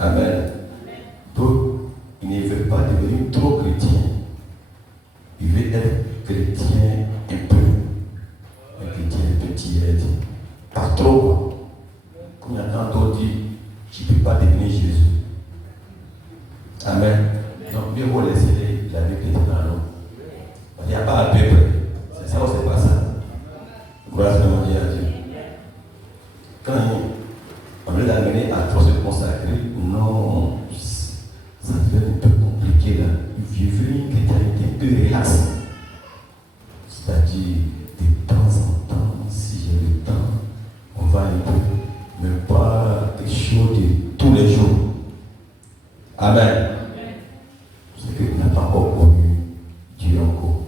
Amen. Donc, il ne veut pas devenir trop chrétien. Il veut être chrétien un peu. Un chrétien un peu tiède. Pas trop. Comme il y a tant d'autres dit, je ne peux pas devenir Jésus. Amen. Donc, mieux vaut laisser la vie chrétienne dans l'eau. Il n'y a pas à peu près. C'est ça ou c'est pas ça? Grâce à Dieu. Quand on veut l'amener à trop se consacrer, non, ça devient un peu compliqué là. Il veut une chrétienté un peu relaxe. C'est-à-dire, de temps en temps, si j'ai le temps, on va un peu, mais pas des choses de tous les jours. Amen. C'est que tu n'as pas encore connu Dieu encore.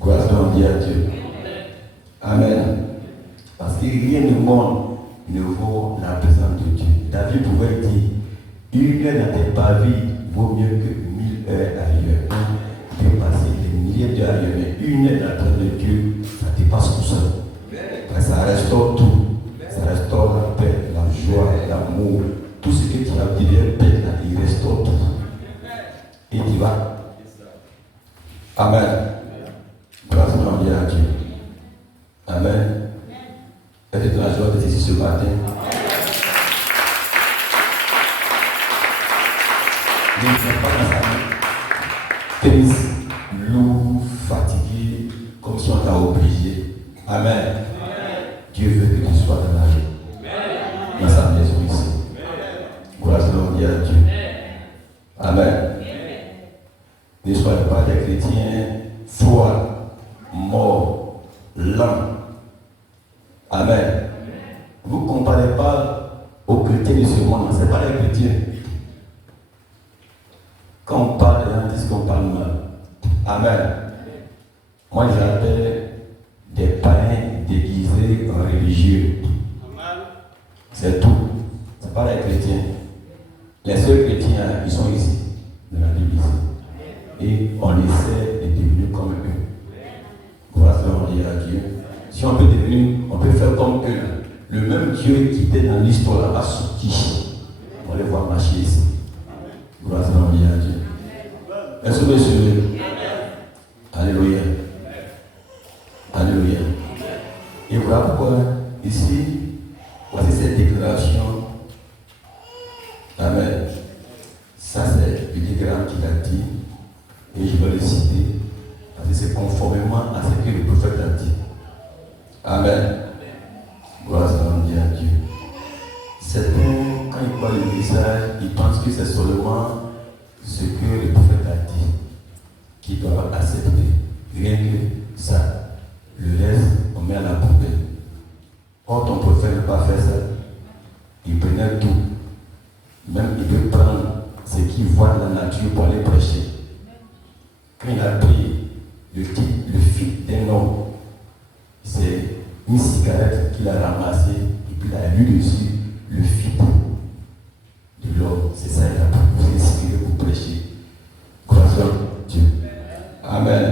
Grâce à Dieu. Amen. Parce que rien au monde ne vaut la présence de Dieu. David pouvait dire, une heure dans tes pavis vaut mieux que 1000 heures ailleurs. Tu peux passer des milliers d'heures ailleurs, mais une heure dans la présence de Dieu, ça dépasse tout ça. Ça restaure tout. Ça restaure la paix, la joie, l'amour. Tout ce que tu as dit de paix, il restaure tout. Et tu vas. Amen. Grâce à Dieu. Amen. Est-ce que tu as la joie d'être ici ce matin? Ne sois pas dans sa vie. Triste, lourd, fatigué, comme si on t'a obligé. Amen. Dieu veut que tu sois dans la vie. Dans sa maison ici. Grâce à Dieu. Amen. Ne soyez pas des chrétiens froids, morts, lents. Amen. Vous ne comparez pas aux chrétiens de ce monde, ce n'est pas les chrétiens. Quand on parle, les gens disent qu'on parle mal. Amen. Moi, j'appelle des païens déguisés en religieux. C'est tout. Ce n'est pas les chrétiens. Les seuls chrétiens, ils sont ici, dans la Bible ici. Et on essaie de devenir comme eux. Grâce à Dieu. Si on peut devenir, on peut faire comme eux. Le même Dieu qui était dans l'histoire là-bas sorti. On les voit marcher ici. Grâce à Dieu. Est-ce que monsieur? Alléluia. Alléluia. Et voilà pourquoi ici, voici cette déclaration. Amen. Ça c'est le diagramme qu'il a dit. Et je vais le citer. Parce que c'est conformément à ce que le prophète a dit. Amen. Gloire à Dieu. Certains, quand ils voient le message, ils pensent que c'est seulement ce que le prophète a dit qu'ils doivent accepter. Rien que ça. Le reste, on met à la poubelle. Or, ton prophète n'a pas fait ça. Il prenait tout. Même il peut prendre ce qu'il voit dans la nature pour aller prêcher. Quand il a pris le fil d'un homme, c'est une cigarette qu'il a ramassée et puis il a lu dessus le fil de l'homme. C'est ça, il a pris pour inspirer, pour prêcher. Grâce à Dieu. Amen.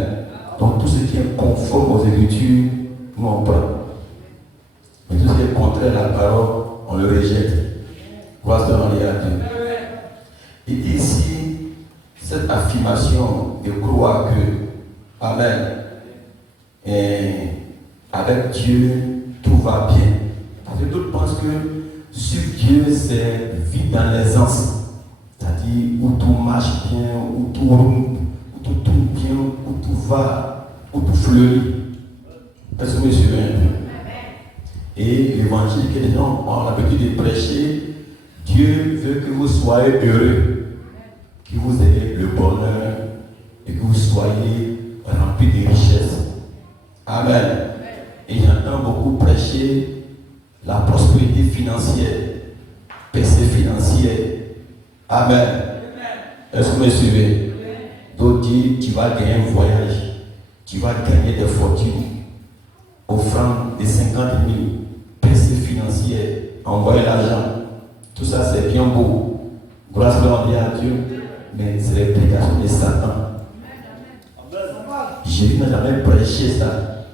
Donc tout ce qui est conforme aux Écritures, nous on prend. Mais tout ce qui est contraire à la parole, on le rejette. Grâce à Dieu. Et ici, cette affirmation de croire que, Amen, et avec Dieu, tout va bien. Parce que d'autres pensent que sur Dieu, c'est vivre dans l'aisance. C'est-à-dire où tout marche bien, où tout roule, où tout tourne bien, où tout va, où tout fleurit. Est-ce que vous me suivez un peu? Et l'évangile que les gens ont l'habitude de prêcher, Dieu veut que vous soyez heureux, que vous ayez le bonheur et que vous soyez remplis de richesses. Amen. Et j'entends beaucoup prêcher la prospérité financière, percée financière. Amen. Est-ce que vous me suivez? D'autres disent, tu vas gagner un voyage, tu vas gagner des fortunes, offrant des 50 000, percée financière, envoyer l'argent. Tout ça c'est bien beau. Grâce à Dieu. Mais c'est les prédications de Satan. Jésus n'a jamais prêché ça.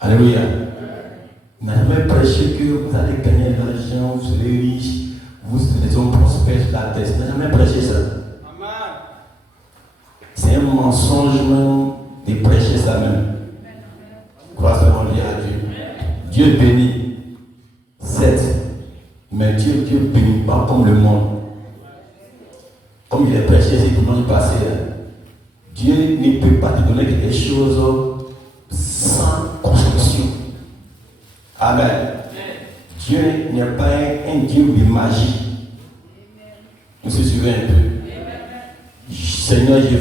Alléluia. Il n'a jamais prêché que vous allez gagner de l'argent, vous serez riche, vous serez des hommes prospères, prêche la tête. Il n'a jamais prêché ça. C'est un mensonge même de prêcher ça même. Crois seulement à Dieu. Dieu bénit, certes, mais Dieu bénit pas comme le monde. Comme il est prêché, c'est pour nous passer. Dieu ne peut pas te donner quelque chose sans construction. Amen. Dieu n'est pas un Dieu de magie. On se souvient un peu. Seigneur, je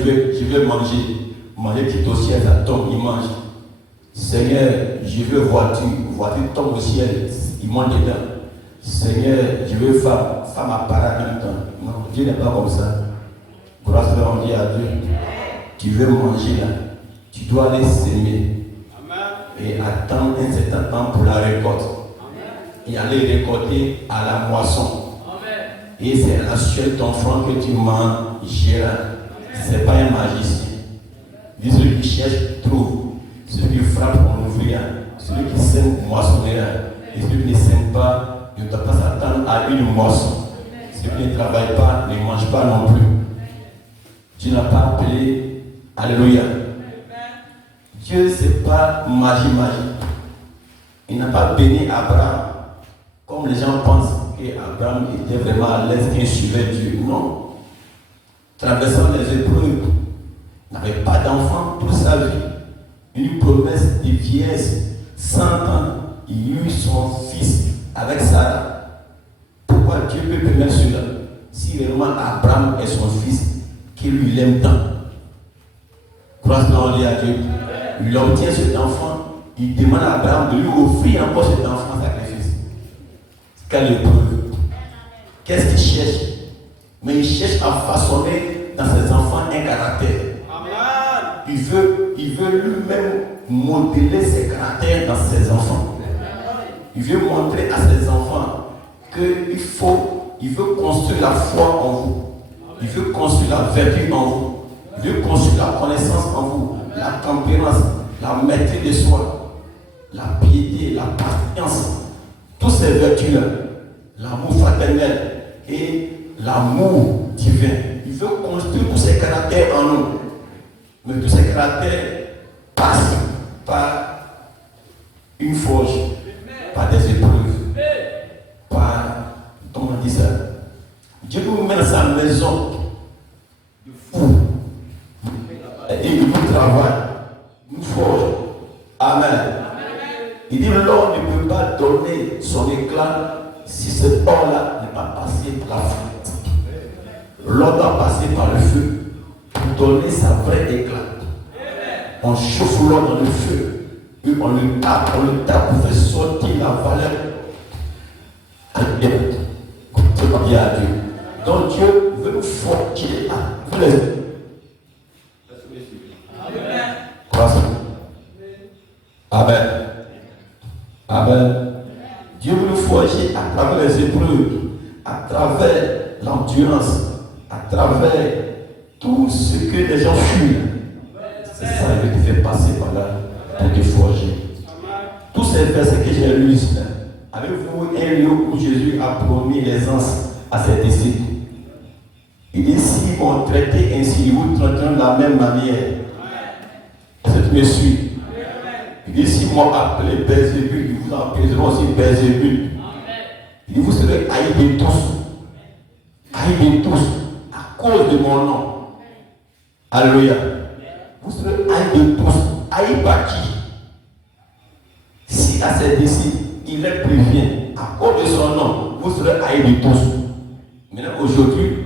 veux manger petit au ciel, ça tombe, il mange. Seigneur, je veux voiture tombe au ciel, il mange dedans. Seigneur, je veux femme apparaît en même temps. Non, Dieu n'est pas comme ça. Grâce à Dieu, tu veux manger là, tu dois aller s'aimer. Et attendre un certain temps pour la récolte. Et aller récolter à la moisson. Et c'est la seule ton front que tu mangeras. Ce n'est pas un magicien. Celui qui cherche trouve. Celui qui frappe on ouvrira. Celui qui sème moissonnera. Et celui qui ne sème pas ne doit pas s'attendre à une moisson. Celui qui ne travaille pas ne mange pas non plus. Tu n'as pas appelé. Alléluia. Dieu, ce n'est pas magie. Il n'a pas béni Abraham comme les gens pensent qu'Abraham était vraiment à l'aise qu'il suivait Dieu. Non. Traversant les épreuves, n'avait pas d'enfant toute sa vie. Une promesse de vieillesse, 100 ans, il eut son fils avec Sarah. Pourquoi Dieu peut permettre cela? Si vraiment Abraham est son fils, qu'il lui l'aime tant. Grâce à Dieu. Il obtient cet enfant, il demande à Abraham de lui offrir encore cet enfant en sacrifice. Quelle épreuve. Qu'est-ce qu'il cherche? Mais il cherche à façonner dans ses enfants un caractère. Il veut lui-même modeler ses caractères dans ses enfants. Il veut montrer à ses enfants qu'il veut construire la foi en vous. Il veut construire la vertu en vous. Il veut construire la connaissance en vous. La tempérance, la maîtrise de soi, la piété, la patience, toutes ces vertus-là, l'amour fraternel et l'amour divin. Il veut construire tous ces caractères en nous. Mais tous ces caractères passent par une forge, par des épreuves, par, comment on dit ça? Dieu nous met dans sa maison de fou. Et il nous travaille, nous forge. Amen. Il dit l'or ne peut pas donner son éclat si cet or-là n'est pas passé par la feu. L'or doit passer par le feu pour donner sa vraie éclat. On chauffe l'or dans le feu, puis on le tape pour faire sortir la valeur. C'est bien à Dieu. Donc Dieu veut nous forger à tous les. Amen. Amen. Dieu veut nous forger à travers les épreuves, à travers l'endurance, à travers tout ce que les gens fuient. C'est ça qui te fait passer par là pour te forger. Tous ces versets que j'ai lus, avez-vous un lieu où Jésus a promis l'aisance à ses disciples? Il dit, s'ils vont traiter ainsi, vous traiteront de la même manière. Est-ce que tu me suis? Il dit, si m'ont appelé Belzébul, ils vous appelleront aussi Belzébul. Il dit, vous serez haïs de tous. Haïs de tous, à cause de mon nom. Alléluia. Vous serez haïs de tous. Haïs par qui? Si à ses disciples, il les prévient, à cause de son nom, vous serez haïs de tous. Maintenant, aujourd'hui,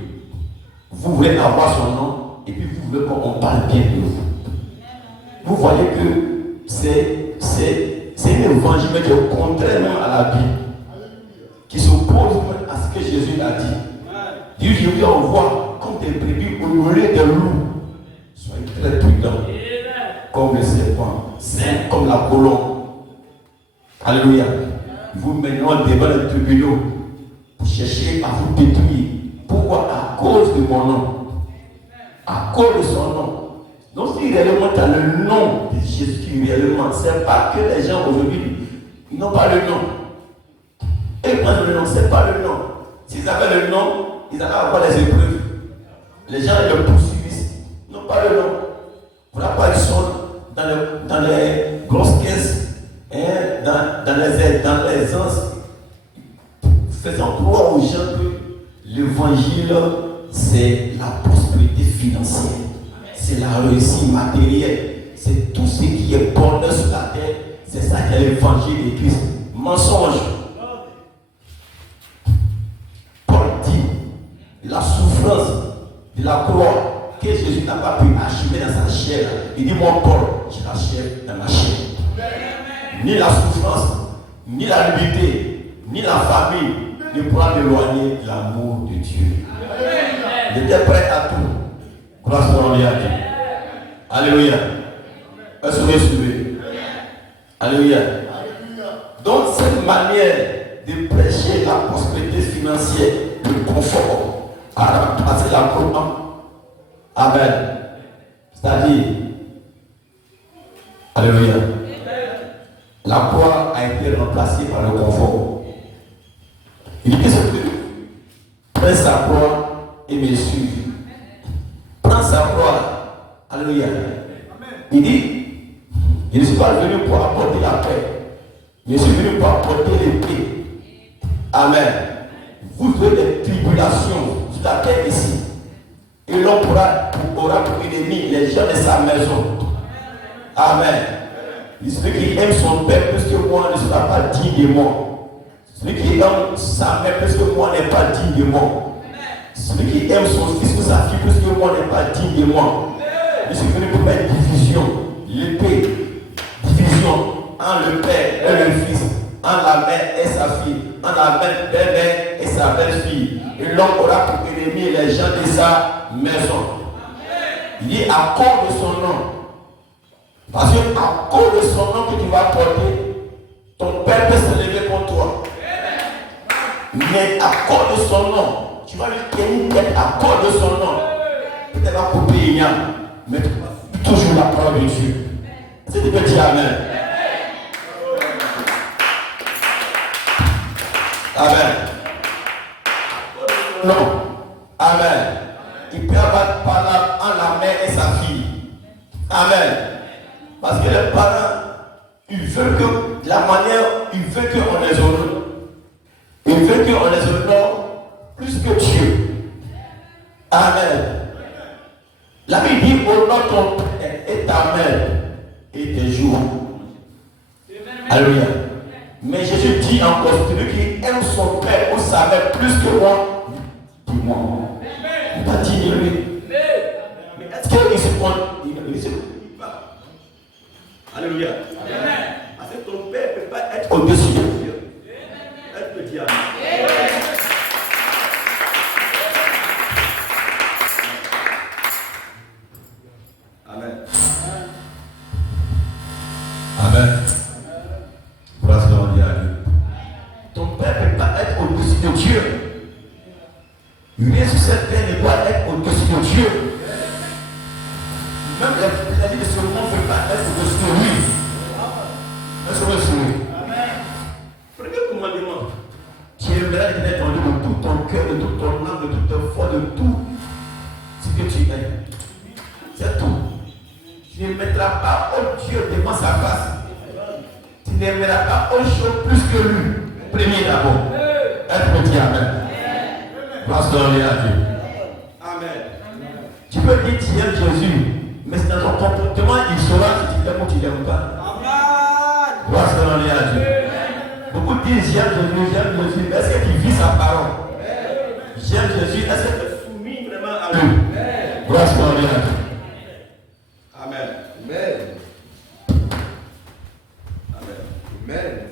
vous voulez avoir son nom, et puis vous voulez qu'on parle bien de vous. Vous voyez que c'est un évangile qui est contrairement à la Bible, qui s'oppose à ce que Jésus a dit. Dieu, je vous envoie comme des brebis au milieu des loups. Soyez très prudents, comme le serpent, saint comme la colombe. Alléluia. Vous maintenant devant les tribunaux pour chercher à vous détruire. Pourquoi? À cause de mon nom. À cause de son nom. Donc si réellement tu as le nom de Jésus, réellement, c'est pas que les gens aujourd'hui, ils n'ont pas le nom. Et moi le nom, c'est pas le nom. S'ils avaient le nom, ils allaient avoir les épreuves. Les gens le poursuivent. Non, pas le nom. Voilà pas ils sont dans les grosses caisses, hein, dans les anses, faisant croire aux gens que l'évangile, c'est la prospérité financière, c'est la réussite matérielle, c'est tout ce qui est bonheur sur la terre, c'est ça qui est l'évangile de Christ. Mensonge. Paul dit la souffrance de la croix que Jésus n'a pas pu achever dans sa chair. Il dit, moi Paul, je l'achève dans ma chair. Ni la souffrance, ni la liberté, ni la famille ne pourra m'éloigner de l'amour de Dieu. Il était prêt à tout. Grâce à Dieu. Alléluia. Est-ce que vous suivez? Alléluia. Donc cette manière de prêcher la prospérité financière, le confort, a remplacé la croix. Amen. C'est-à-dire, alléluia. La croix a été remplacée par le confort. Il dit que c'est plus. Prends sa croix et me suive. Prends sa croix. Alléluia. Il dit, je ne suis pas venu pour apporter la paix. Je suis venu pour apporter l'épée. Amen. Vous aurez des tribulations sur la terre ici. Et l'on aura pour ennemi les gens de sa maison. Amen. Celui qui aime son père plus que moi ne sera pas digne de moi. Celui qui aime sa mère plus que moi n'est pas digne de moi. Celui qui aime son fils ou sa fille plus que moi n'est pas digne de moi. Je suis venu pour mettre division, l'épée, division entre le père et le fils, entre la mère et sa fille, entre la belle-mère et sa belle-fille. Et l'homme aura pour ennemi les gens de sa maison. Il dit à cause de son nom. Parce que à cause de son nom que tu vas porter, ton père peut se lever contre toi. Mais à cause de son nom, tu vas lui tenir une tête à cause de son nom. Peut-être va couper une âme, mais tu vas toujours la parole de Dieu. Si tu peux dire Amen. Amen. Non. Amen. Il peut avoir parlé en la mère et sa fille. Amen. Parce que les parents, ils veulent que la manière, ils veulent qu'on les honore. Ils veulent qu'on les honore plus que Dieu. Amen. La Bible dit honore ton père et ta mère et tes jours. Alléluia. Mais Jésus dit encore, celui qui aime son père ou sa mère plus que moi, dis-moi. Il va dire lui. Mais est-ce qu'il se prend? Il se pas. Alléluia. Parce que ton père ne peut pas être au-dessus de Dieu. Elle peut dire Amen. Amen. Amen. Grâce à Dieu. Ton père ne peut pas être au-dessus de Dieu. Rien sur cette terre ne doit être au-dessus de Dieu. Même la vie de ce monde ne peut pas être au-dessus de lui. Est-ce que vous suivez? Premier commandement. Tu aimeras être entendu de tout ton cœur, de toute ton âme, de toute ta foi, de tout ce que tu aimes. C'est tout. Tu ne mettras pas au Dieu devant sa face. Tu n'aimeras pas autre chose plus que lui. Premier d'abord. Être petit. Amen. Grâce à Dieu. Amen. Tu peux dire tu aimes Jésus, mais c'est dans ton comportement, il saura si tu l'aimes ou tu ne l'aimes pas. Amen. Grâce à Dieu. Beaucoup disent j'aime Jésus, mais est-ce que tu vis sa parole? J'aime Jésus, est-ce que tu es soumis vraiment à lui? Grâce à Dieu. Amen. Amen. Amen. Amen.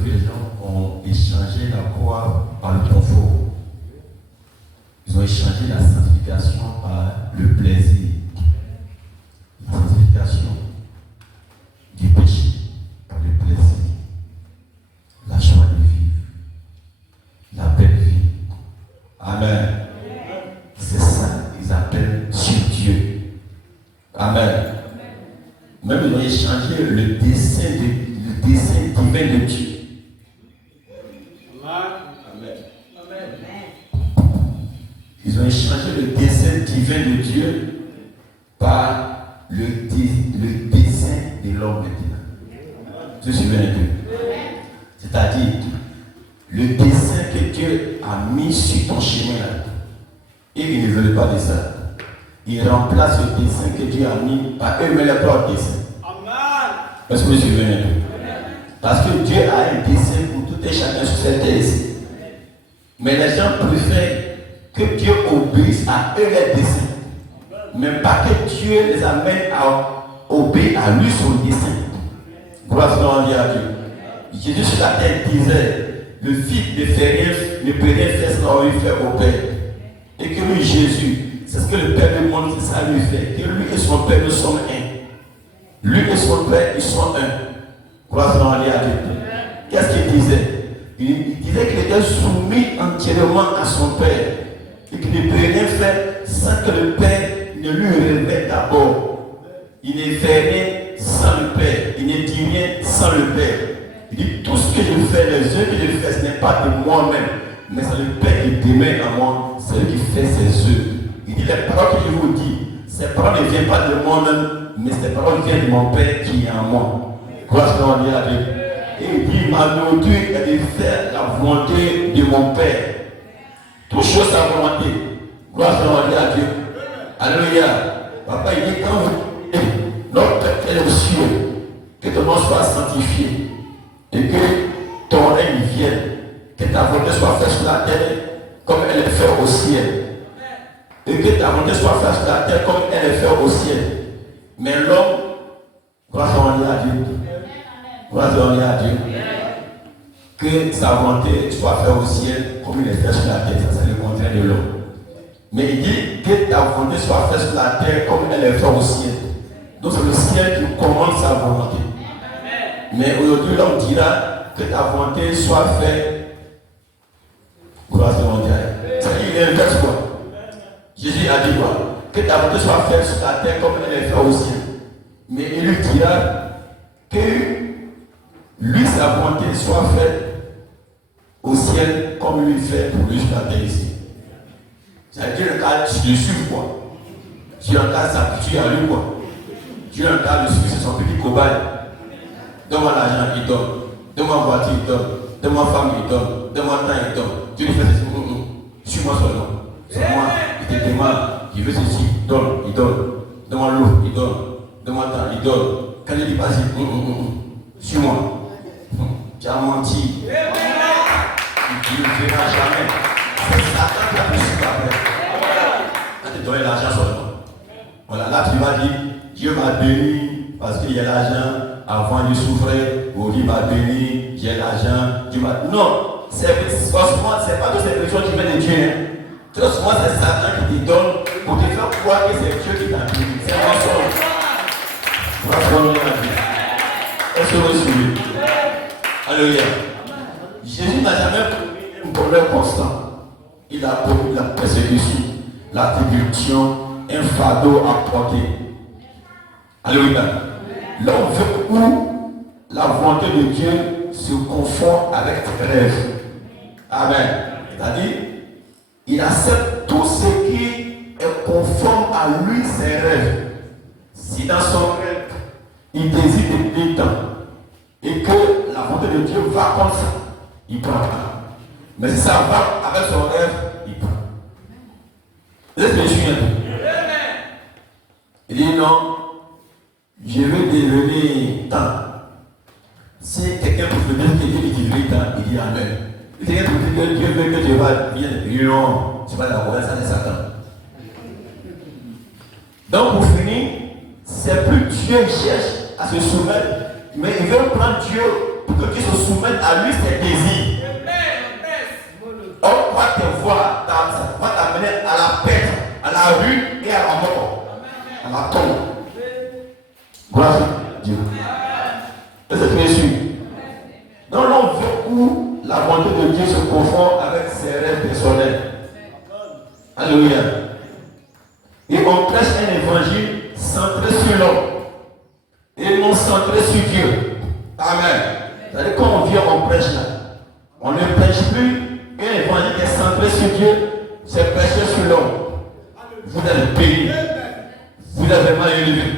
aujourd'hui, les gens ont échangé la croix par le confort. Ils ont échangé la sanctification par le plaisir. La sanctification du péché par le plaisir. La joie de vivre. La belle vie. Amen. C'est ça qu'ils appellent sur Dieu. Amen. Même ils ont échangé le dessein divin de Dieu. Amen. Ils ont échangé le dessein divin de Dieu par le dessein de l'homme maintenant. Tu suivez un peu? C'est-à-dire, le dessein que Dieu a mis sur ton chemin là, et ils ne veulent pas de ça. Ils remplacent le dessein que Dieu a mis par eux, mais leur propre dessein. Est-ce que vous suivez un peu? Parce que Dieu a un dessein pour tout et chacun sur cette terre ici. Mais les gens préfèrent que Dieu obéisse à eux les desseins. Mais pas que Dieu les amène à obéir à lui son dessein. Gloire à Dieu. Jésus sur la terre disait, le Fils ne peut rien faire sans lui faire au Père. Et que lui, Jésus, c'est ce que le Père lui montre, ça lui fait. Que lui et son Père, nous sommes un. Lui et son Père, ils sont un. Gloire à Dieu. Qu'est-ce qu'il disait? Il disait qu'il était soumis entièrement à son Père. Et qu'il ne peut rien faire sans que le Père ne lui révèle d'abord. Il ne fait rien sans le Père. Il ne dit rien sans le Père. Il dit tout ce que je fais, les œuvres que je fais, ce n'est pas de moi-même, mais c'est le Père qui demeure à moi, c'est lui qui fait ses œuvres. Il dit les paroles que je vous dis, ces paroles ne viennent pas de moi-même, mais ces paroles viennent de mon Père qui est en moi. Gloire à Dieu. Et il dit ma nourriture est de faire la volonté de mon Père. Toute chose sa volonté. Gloire à Dieu. Alléluia. Papa, il dit quand vous notre Père est aux cieux, que ton nom soit sanctifié. Et que ton règne vienne, que ta volonté soit faite sur la terre comme elle est faite au ciel. Et que ta volonté soit faite sur la terre comme elle est faite au ciel. Mais l'homme, gloire à Dieu. Gloire à Dieu. Que sa volonté soit faite au ciel comme elle est faite sur la terre. Ça, c'est le contraire de l'homme. Mais il dit que ta volonté soit faite sur la terre comme elle est faite au ciel. Donc c'est le ciel qui commande sa volonté. Mais aujourd'hui, l'homme dira que ta volonté soit faite. Gloire à Dieu. Il inverse quoi? Jésus a dit quoi? Que ta volonté soit faite sur la terre comme elle est faite au ciel. Mais il lui dira que lui, sa volonté soit faite au ciel comme lui fait pour lui sur la terre ici. C'est-à-dire le cas, tu le suis quoi? Tu es en cas s'habituer à lui quoi? Tu es en cas de suivre, c'est son petit cobaye. Donne-moi l'argent, il donne. Donne-moi voiture, il donne. Donne-moi femme, il donne. Donne-moi temps, il donne. Tu lui fais ceci. Suis-moi seulement. C'est moi, il te demande, il veut ceci, donne, il donne. Donne-moi l'eau, il donne. Donne-moi temps, il donne. Quand il dit pas si, suis-moi. Tu as menti. Il ne verra jamais. C'est Satan qui a pu suivre après. Quand tu donnes l'argent seulement. Voilà, là tu vas dire, Dieu m'a béni parce qu'il y a l'argent. Avant il souffrait, aujourd'hui il m'a béni, j'ai l'argent, Dieu m'a... Non, franchement, c'est pas toutes ces personnes qui viennent de Dieu. Hein. Tout souvent c'est Satan qui te donne pour te faire croire que c'est Dieu qui t'a béni. C'est un mensonge. Est-ce que vous suivez? Alléluia. Jésus n'a jamais connu un problème constant. Il a connu la persécution, la tribulation, un fardeau à porter. Alléluia. Là on veut où la volonté de Dieu se conforme avec tes rêves. Amen. C'est-à-dire, il accepte tout ce qui est conforme à lui, ses rêves. Si dans son rêve, il désire depuis temps et que la volonté de Dieu va comme ça, il prend pas. Mais si ça va avec son rêve, il prend. Laisse-moi suivre. Il dit non. Je veux devenir temps. Si quelqu'un peut me dire que Dieu dit devenir temps, il dit Amen. Si quelqu'un peut dire que Dieu veut que tu vas bien, il dit non, c'est pas la mauvaise, ça c'est Satan. Donc pour finir, c'est plus Dieu cherche à se soumettre, mais il veut prendre Dieu pour que Dieu se soumette à lui ses désirs. On va te voir, ça va t'amener à la perte, à la rue et à la mort, à la tombe. Gloire à Dieu. Est-ce que tu es sûr? Dans l'on veut où la volonté de Dieu se confond avec ses rêves personnels. Alléluia. Et on prêche un évangile centré sur l'homme et non centré sur Dieu. Amen. C'est-à-dire quand on vient, on prêche là. On ne prêche plus un évangile qui est centré sur Dieu, c'est prêcher sur l'homme. Vous êtes bénis. Vous êtes vraiment élevés.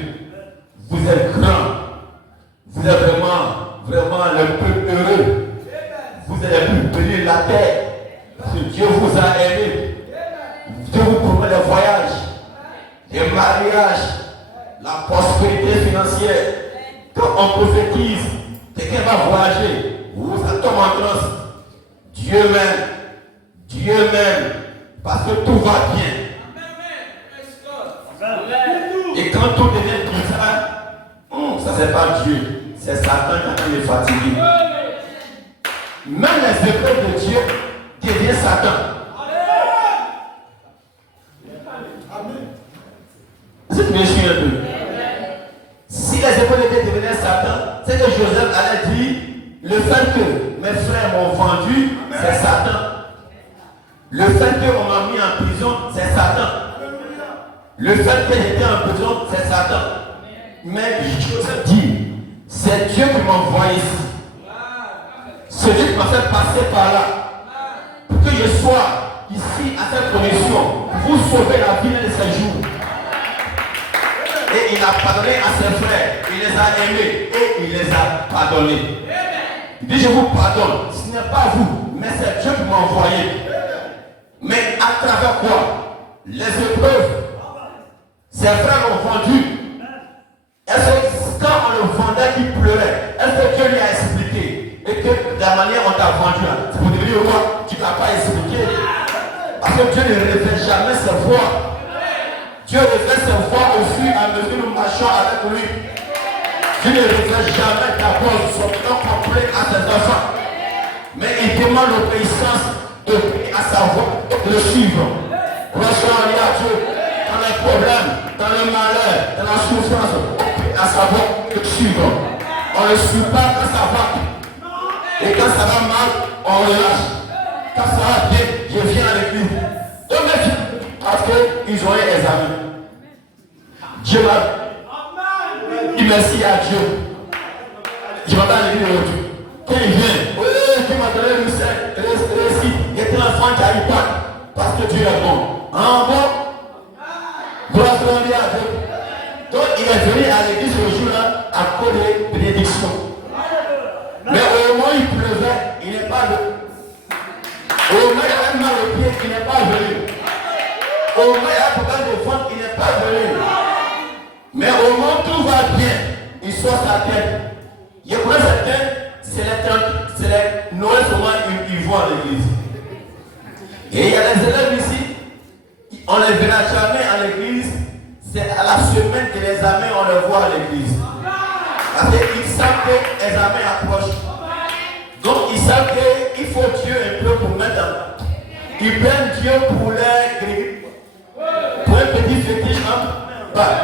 Vous êtes grands. Vous êtes vraiment le peuple heureux. Vous êtes les plus bénis de la terre. Parce que Dieu vous a aimé. Dieu vous promet les voyages, les mariages, la prospérité financière. Quand on prophétise, quelqu'un va voyager, ou ça tombe en transe. Dieu m'aime, parce que tout va bien. Et quand tout devient bizarre, ça c'est pas Dieu, c'est Satan qui est fatigué. Même les épreuves de Dieu deviennent Satan. C'est bien sûr un peu. Si les épreuves de Dieu devenaient Satan, c'est que Joseph allait dire, le fait que mes frères m'ont vendu, c'est Satan. Le fait qu'on m'a mis en prison, c'est Satan. Le fait que j'étais en prison, c'est Satan. Mais Joseph dit, c'est Dieu qui m'a envoyé ici. C'est Dieu qui m'a fait passer par là. Pour que je sois ici à cette condition, pour sauver la vie de ces jours. Et il a pardonné à ses frères, il les a aimés et il les a pardonnés. Il dit, je vous pardonne, ce n'est pas vous, mais c'est Dieu qui m'a envoyé. Mais à travers quoi? Les épreuves. Ses frères l'ont vendu. Est-ce que quand on le vendait, il pleurait? Est-ce que Dieu lui a expliqué? Et que de la manière dont on t'a vendu, c'est pour devenir roi, tu ne l'as pas expliqué. Parce que Dieu ne révèle jamais ses voix. Dieu révèle ses voix au fur et à mesure que nous marchons avec lui. Dieu ne révèle jamais d'abord son plan complet à ses enfants. Mais il demande l'obéissance à sa voix, de le suivre. Lorsqu'on est à Dieu, dans les problèmes, dans le malheur, dans la souffrance, à sa voix, de le suivre. On ne le suit pas quand ça va. Et quand ça va mal, on relâche. Quand ça va bien, je viens avec lui. Parce qu'ils ont un examen. Dieu m'a dit merci à Dieu. Je m'attends à l'église aujourd'hui. Quand il vient, oui, Dieu m'a donné le récit. Il était l'enfant qui a eu pas. Parce que Dieu est bon. En bon, gloire à Dieu. Donc il est venu à l'église ce jour-là à cause des bénédictions. Mais au moment où il pleuvait, il n'est pas venu. Au moment où il avait mal au pied, il n'est pas venu. Au moment où il y a un problème de ventre, il n'est pas venu. Mais au moment où tout va bien, il sort sa tête. Je connais certains, c'est les Noël souvent, ils vont à l'église. Et il y a des élèves ici, on ne les verra jamais à l'église. C'est à la semaine de l'examen, on les voit à l'église. Parce qu'ils savent que l'examen approche. Donc ils savent qu'il faut Dieu un peu pour mettre en. Ils prennent Dieu pour les gris. Pour un petit fétiche en bas.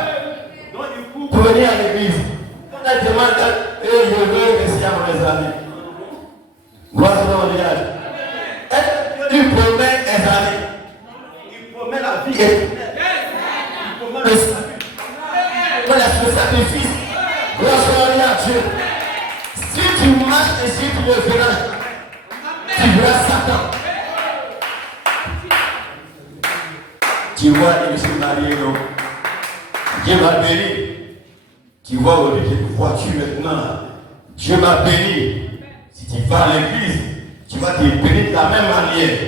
Pour venir à l'église. On a demandé, et je veux réussir à mon examen. Gloire à Dieu. Il promet examen. Il promet la vie. Il promet le sacrifice. Gloire à Dieu. Si tu marches et si tu le verras, tu verras Satan. Tu vois, je me suis marié, non? Dieu m'a béni. Tu vois, aujourd'hui, j'ai une voiture maintenant. Dieu m'a béni. Si tu vas à l'église, tu vas te bénir de la même manière.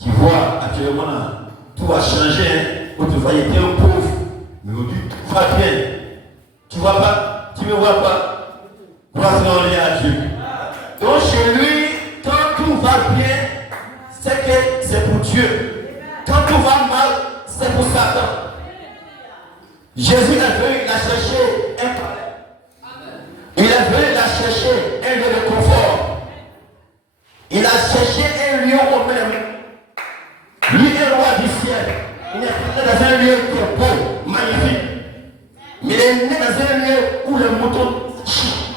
Tu vois, actuellement, tout va changer. Hein? Autrefois, il était un pauvre. Mais aujourd'hui, tout va bien. Tu vois pas? Tu ne me vois pas? Gloire à Dieu. Donc, chez lui, quand tout va bien, c'est que c'est pour Dieu. Quand tout va mal, c'est pour Satan. Jésus est venu la chercher un palais. Il est venu la chercher un lieu de Il a cherché un lieu au même. Lui est roi du ciel. Il est né dans un lieu qui est beau, magnifique. Mais il est né dans un lieu où les moutons chient.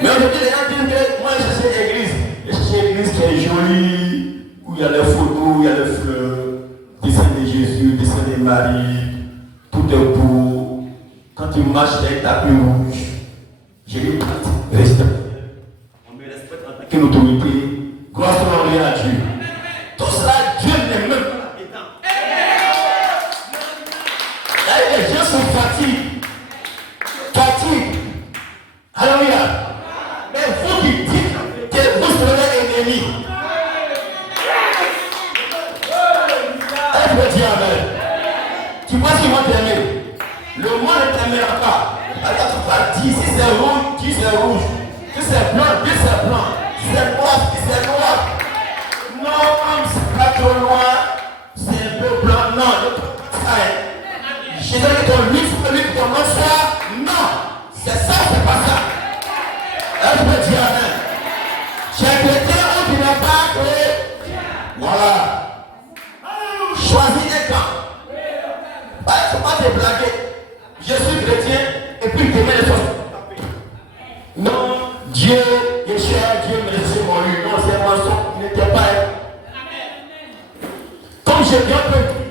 Mais aujourd'hui, les gens disent que moi je cherche l'église. Je cherche l'église qui est jolie, où il y a les photos, il y a les fleurs, dessin de Jésus, dessin de Marie, tout est beau. Quand tu marches avec ta tapis rouge, j'ai dit, respect. On me respecte en tant qu'une autorité. Gloire à Dieu. Tout cela, Dieu n'est même pas là-dedans. Les gens sont fatigués. Alléluia. Mais vous qui dites que vous serez ennemis. Elle veut dire amen. Tu penses qu'ils vont t'aimer? Le monde ne t'aimera pas. Alors tu vas dire si c'est rouge, dis c'est rouge. Si c'est blanc, dis c'est blanc. Si c'est noir, dis c'est noir. Non, c'est pas trop noir. C'est un peu blanc. Non, je sais que ton livre, celui qui commence ça. Non, c'est ça, c'est pas ça. Elle peut dire amen. Tu es chrétien ou tu n'es pas chrétien. Voilà. Choisis un camp. Il ne faut pas te blaguer. Je suis chrétien et puis demain les choses. Non, Dieu, Yeshua, Dieu me laisse mon lui. Non, c'est un mensonge. Il n'était pas. Comme j'ai bien compris.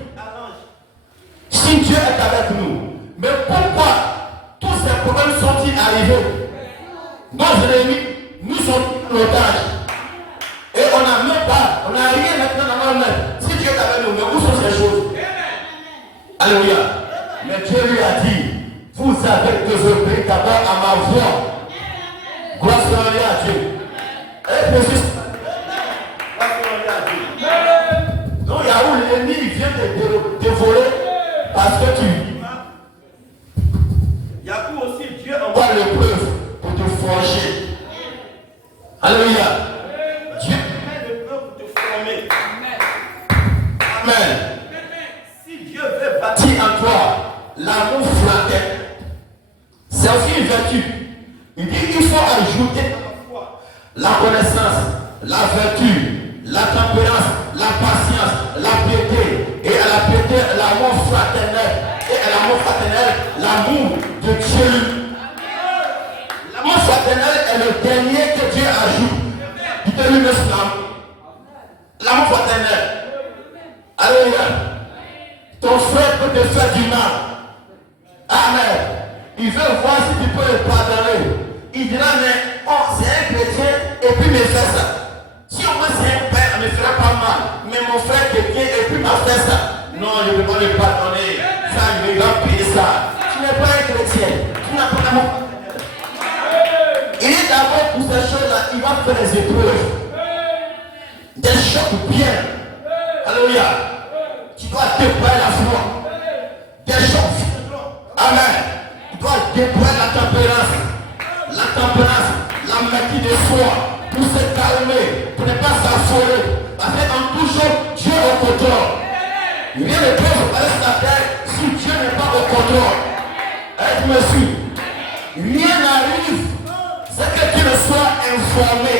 Si Dieu est avec nous, mais pourquoi tous ces problèmes sont-ils arrivés? Nos ennemis nous sont en otage. Et on n'a même pas, on n'a rien maintenant dans nos mains. Si Dieu est avec nous, mais où sont ces choses? Alléluia. Mais Dieu lui a dit, vous avez désobéi d'abord à ma voix. Gloire à Dieu. Et Jésus. Donc il y a où l'ennemi vient te dévorer parce que tu. Il y a où aussi Dieu envoie l'épreuve pour te forger. Alléluia. Dieu met l'épreuve pour te former. Amen. Si Dieu veut bâtir en toi l'amour fraternel, c'est aussi une vertu. Il dit qu'il faut ajouter à la foi la connaissance, la vertu, la tempérance, la patience, la piété, et à la piété l'amour fraternel, et à l'amour fraternel l'amour de Dieu. L'amour fraternel est le dernier que Dieu ajoute. Dites lui merci l'amour fraternel. Alléluia. Ton frère peut te faire du mal. Amen. Il veut voir si tu peux le pardonner. Il dira, mais oh, c'est un chrétien et puis il me fait ça. Si au moins c'est un père, il ne me fera pas mal. Mais mon frère chrétien et puis m'a fait ça. Non, je ne peux pas le pardonner. Ça, il va payer ça. Tu n'es pas un chrétien. Tu n'as pas d'amour. Il est d'abord pour ces choses-là, il va faire des épreuves. Des chocs bien. Alléluia. Tu dois déployer la foi. Des chocs. Amen. Tu dois déployer la tempérance. La tempérance, la maîtrise de soi, pour se calmer, pour ne pas s'affoler. Parce qu'en tout chose, Dieu est au contrôle. Rien ne peut se passer sur la terre si Dieu n'est pas au contrôle. Est-ce me suit? Rien n'arrive, c'est que tu ne sois informé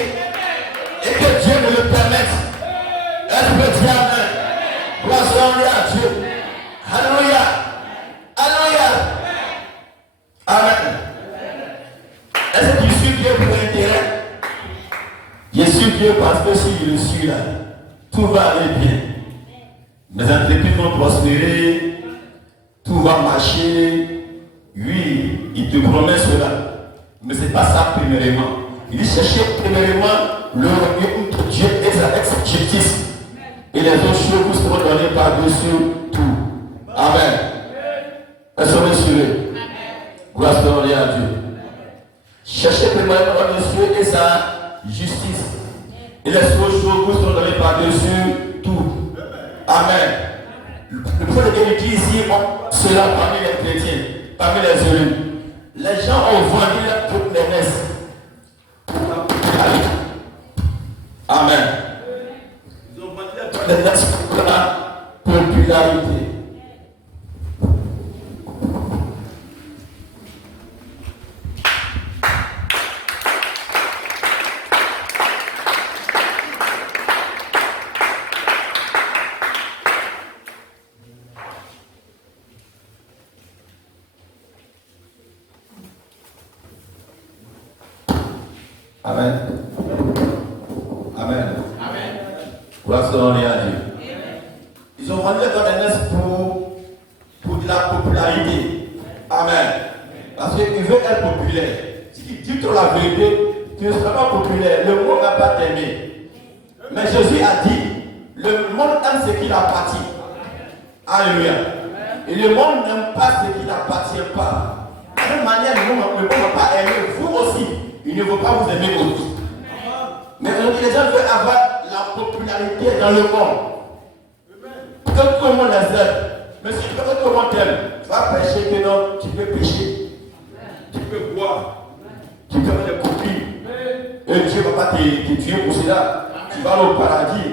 et que Dieu me le permette. Est-ce que Dieu amen? Gloire à Dieu. Alléluia. Alléluia. Amen. Est-ce que tu suis Dieu pour intérêt? Je suis Dieu parce que si je le suis là, tout va aller bien. Mes entreprises vont prospérer, tout va marcher. Oui, il te promet cela. Mais ce n'est pas ça premièrement. Il dit chercher premièrement le royaume de Dieu et sa justice. Et les autres choses vous seront données par-dessus tout. Amen. Personne n'est suivi. Gloire à Dieu. Cherchez premièrement Dieu et sa justice. Et les autres choses vous seront données par-dessus tout. Amen. Le point de il dit ici, cela parmi les chrétiens, parmi les élus. Les gens ont vendu toutes les messes. Amen. Ils ont vendu toutes les messes pour la popularité. Amen. Amen. Gloire à Dieu. Ils ont vendu dans les nest pour de la popularité. Amen. Parce qu'ils veulent être populaires. Si tu dis trop la vérité, tu ne seras pas populaire. Le monde n'a pas t'aimer. Mais Jésus a dit, le monde aime ce qui appartient. Alléluia. Et le monde n'aime pas ce qui n'appartient pas. De la même manière, le monde ne va pas aimer. Vous aussi, il ne veut pas vous aimer aussi. Mais les gens veulent avoir la popularité dans le monde. Que tout le monde les aime. Mais si tu veux que tout le monde t'aime, tu vas prêcher que non, tu peux pécher. Tu peux boire. Tu peux faire des copines. Et Dieu ne va pas te tuer pour cela. Tu vas aller au paradis.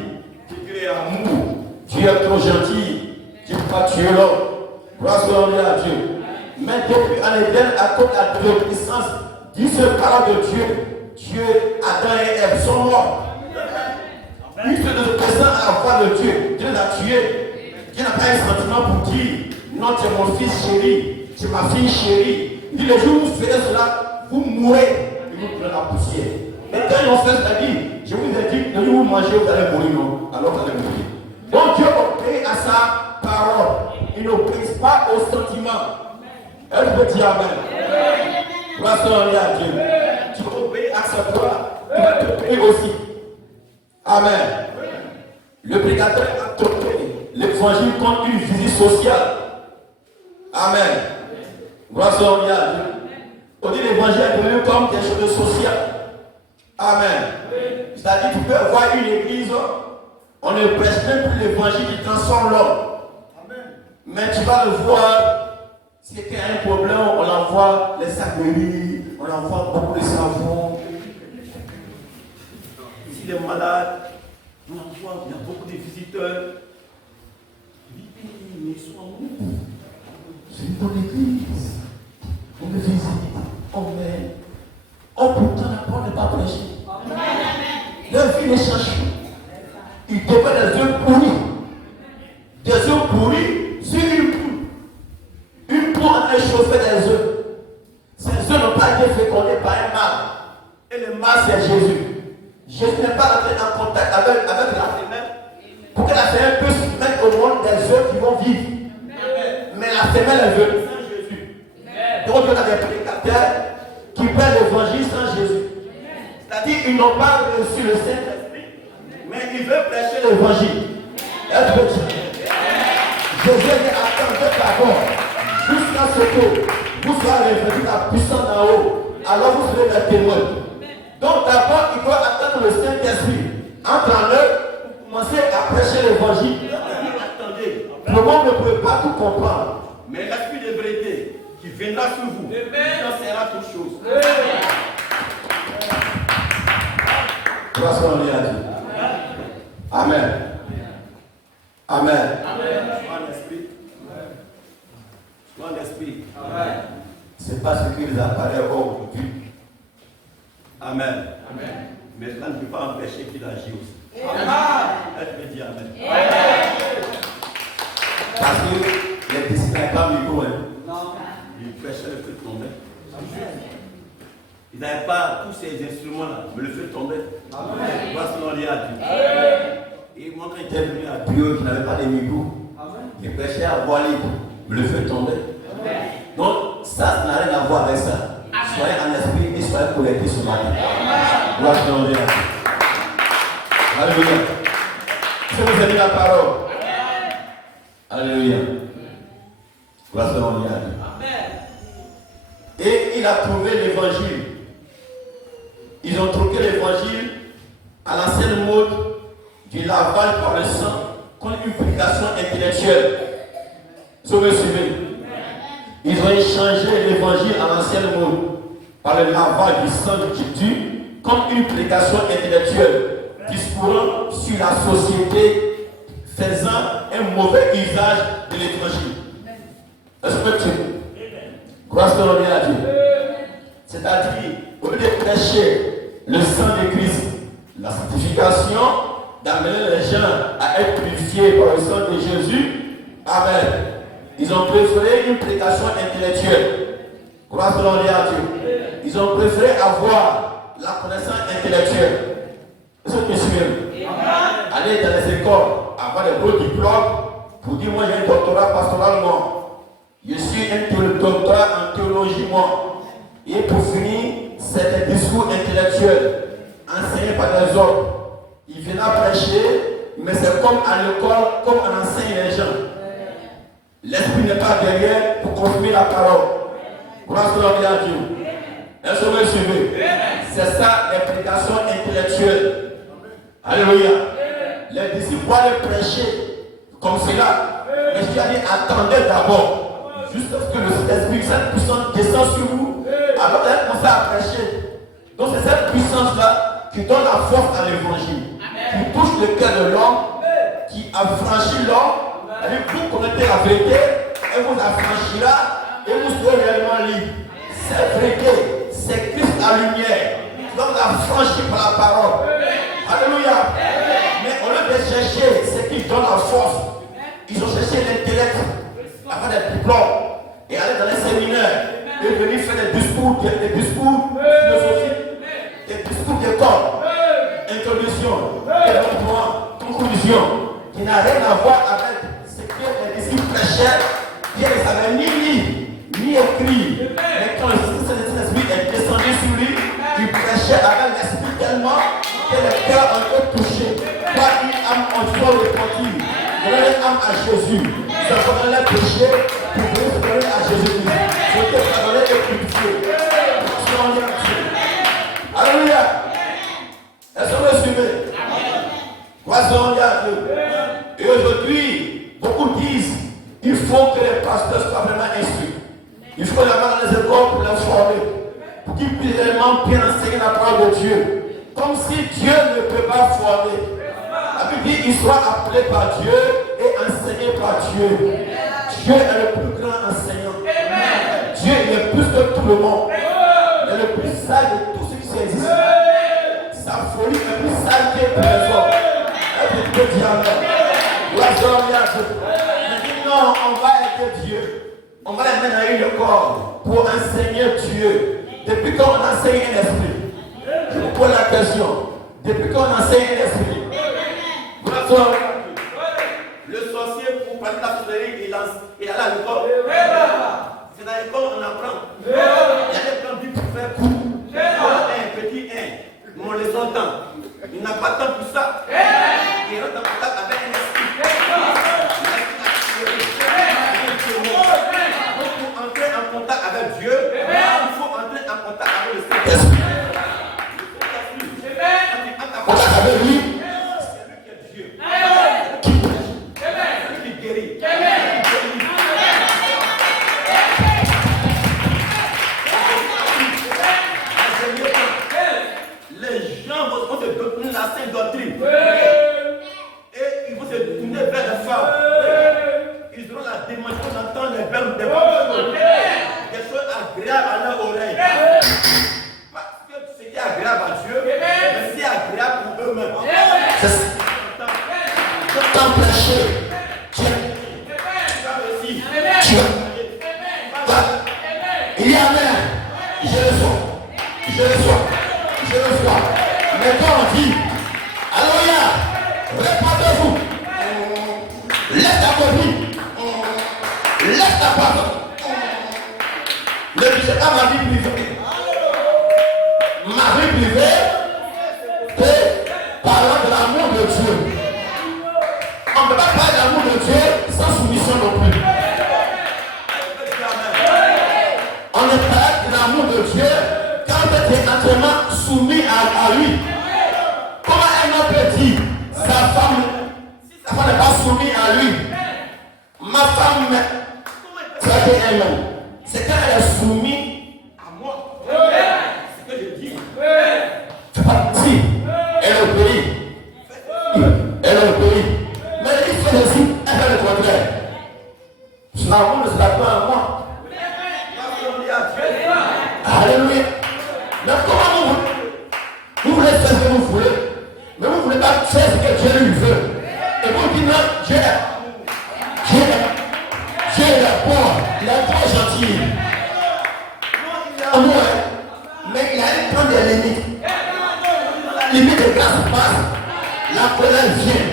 Tu es amour. Tu es trop gentil. Tu ne peux pas tuer l'homme. Gloire à Dieu. Mais depuis en Éden, à cause de la désobéissance, dit ce parole de Dieu, Adam et Ève sont morts. Ils se désobéissant à la voix de Dieu. Dieu les a tués. Dieu n'a pas un sentiment pour dire, non, tu es mon fils chéri, tu es ma fille chérie. Il dit, le jour où vous ferez cela, vous mourrez. Et vous prenez la poussière. Et quand ils ont fait cela, je vous ai dit, le jour où vous mangez, vous allez mourir, non? Alors vous allez mourir. Donc Dieu obéit à sa parole. Il n'obéit pas aux sentiments. Elle peut dire Amen. Gloire à Dieu. Tu obéis à sa parole. Tu vas te payer aussi. Amen. Le prédicateur a tourné l'évangile contre une visite sociale. Amen. Gloire à Dieu. On dit l'évangile est devenu comme quelque chose de social. Amen. C'est-à-dire, tu peux voir une église, on ne prêche même plus l'évangile qui transforme l'homme. Mais tu vas le voir, si quelqu'un a un problème, on envoie les sacs de riz, on envoie beaucoup de savon. S'il est malade, on envoie, il y a beaucoup de visiteurs. Mais sois-nous. C'est une bonne église. On me visite, on m'aime. Oh, pourtant, la parole n'est pas prêchée. Leur vie ne change plus. Ils deviennent des œufs pourris. Des œufs pourris sur une poule. Une poule a échauffé des œufs. Ces œufs n'ont pas été fécondés par un mâle. Et le mâle, c'est Jésus. Jésus n'est pas entré en contact avec la femelle pour que la femelle puisse mettre au monde des œufs qui vont vivre. Mais la femelle, elle veut sans Jésus. Donc, il y a des prédicateurs qui prennent l'évangile sans Jésus. C'est-à-dire qu'ils n'ont pas reçu le Saint-Esprit, mais ils veulent prêcher l'évangile. Est-ce que Jésus dit attendez d'abord jusqu'à ce que vous soyez revêtus la puissance d'en haut. Alors vous serez des témoins. Donc d'abord, il faut attendre le Saint-Esprit. Entre en eux, pour commencer à prêcher l'évangile. Attendez. Le monde ne peut pas tout comprendre. Mais l'esprit de vérité qui viendra sur vous, il enseignera toutes choses. Gloire à Dieu. Amen. Amen. Sois en esprit. Sois en esprit. C'est pas ce qui nous apparaît aujourd'hui. Amen. Mais cela ne peut pas empêcher qu'il agisse aussi. Elle peut dire Amen. Parce que les disciples n'avaient pas micro. Ils prêchaient, le feu tombait. Ils n'avaient pas tous ces instruments-là, mais le feu tombait. Gloire à Dieu. Et moi, quand j'étais venu à Pio, qui n'avait pas de micro, ils prêchaient à voix libre, mais le feu tombait. Donc, ça n'a rien à voir avec ça. Soyez en esprit et soyez connectés ce matin. Gloire à Dieu. Alléluia. Si vous aimez la parole. Alléluia. Gloire à Dieu. Et il a trouvé l'évangile. Ils ont troqué l'évangile à l'ancienne mode du lavage par le sang contre une prédication intellectuelle. Vous me suivez? Ils ont échangé l'évangile à l'ancienne mode par le lavage du sang de Jésus contre une prédication intellectuelle, discourant sur la société, faisant un mauvais usage de l'évangile. Est-ce que tu crois à Dieu? C'est-à-dire, au lieu de prêcher le sang de Christ, la sanctification, d'amener les gens à être purifiés par le sang de Jésus, amen. Ils ont préféré une prédication intellectuelle. Gloire à Dieu. Ils ont préféré avoir la connaissance intellectuelle. Est-ce que tu suis? Aller dans les écoles, avoir des beaux diplômes, pour dire moi j'ai un doctorat pastoral, moi. Je suis un doctorat en théologie, moi. Et pour finir, c'est des discours intellectuels enseignés par des hommes. Il vient prêcher, mais c'est comme à l'école, comme on enseigne les gens. L'esprit n'est pas derrière pour confirmer la parole. Grâce à Dieu. Est-ce que vous me suivez? C'est ça les prédications intellectuelles. Alléluia. Les disciples vont aller prêcher comme cela. Mais je dis, attendez d'abord. Jusqu'à ce que le Saint-Esprit, cette puissance descend sur vous. Alors elle commence à prêcher. Donc c'est cette puissance-là qui donne la force à l'évangile. Qui touche le cœur de l'homme, qui affranchit l'homme. Vous connaissez la vérité, elle vous affranchira et vous serez réellement libre. C'est vérité, c'est Christ la lumière. Donc affranchi par la parole. Alléluia. Mais au lieu de chercher ce qui donne la force, ils ont cherché l'intellect, avoir des diplômes et aller dans les séminaires et venir faire des discours philosophiques, des discours d'école, introduction, développement, conclusion, qui n'a rien à voir avec les disciples prêchaient, Pierre ne savait ni lire, ni écrire. Mais quand le Saint-Esprit est descendu sur lui, il prêchait avec l'esprit tellement que le cœur a été touché. Pas une âme en soi repentie. Donner l'âme à Jésus. Se pardonner les péchés pour venir se donner à Jésus-Christ. C'était pardonner et purifier. Alléluia. Est-ce que vous me suivez? Croisons à Dieu. Et aujourd'hui, beaucoup disent qu'il faut que les pasteurs soient vraiment instruits. Il faut les avoir dans les écoles pour les former. Pour qu'ils puissent réellement bien enseigner la parole de Dieu. Comme si Dieu ne peut pas former. La Bible dit qu'il soit appelé par Dieu et enseigné par Dieu. Dieu est le plus grand enseignant. Dieu est plus que tout le monde. Il est le plus sage de tout ce qui existe. Sa folie est plus sage que les hommes. Elle peut dire amen. Non, on va aider Dieu. On va les mettre dans une école pour enseigner Dieu. Depuis qu'on enseigne un esprit, je vous pose la question. Depuis qu'on enseigne un esprit, le sorcier pour prendre la sorcellerie, il est à l'école. C'est dans l'école on apprend. Il y a des plans pour faire court. Un petit 1. On les entend. Il n'a pas de temps pour ça. Il rentre en contact avec un esprit. Pour entrer en contact avec Dieu, il faut entrer en contact avec le Saint-Esprit. En contact avec lui, c'est lui qui est Dieu. Qui prêche, qui guérit. Les gens vont se donner la sainte doctrine. Et ils vont se tourner vers les femmes. Ils auront la dimension d'entendre les verbes des femmes. Des choses agréables à leur oreille. Parce que ce qui est agréable à Dieu, c'est agréable pour eux-mêmes. C'est ça. Tant prêcher. Il y a amen. Je le sois. Mais quand on dit, alléluia, répondez-vous. Laisse ta copie. Laisse ta parole. Ne touchez pas ma vie privée. Ma vie privée, c'est parlant de l'amour de Dieu. On ne peut pas parler de l'amour de Dieu sans soumission non plus. On ne parle de l'amour de Dieu quand tu es entièrement soumis à lui. Comment un homme peut dire sa femme n'est pas soumise à lui? Ma femme, c'est un homme. C'est quand elle est soumise à moi. C'est ce que je dis. C'est pas si elle est au pays. Mais il fait aussi, elle fait le contraire. L'amour ne se l'a pas à moi. Alléluia. Mais comment vous voulez faire ce que vous voulez, mais vous ne voulez pas faire ce que Dieu lui veut. Et vous dites non, Dieu est bon, il est trop gentil. Il est amour, mais il a un temps de limite. la limite de grâce passe, la colère vient.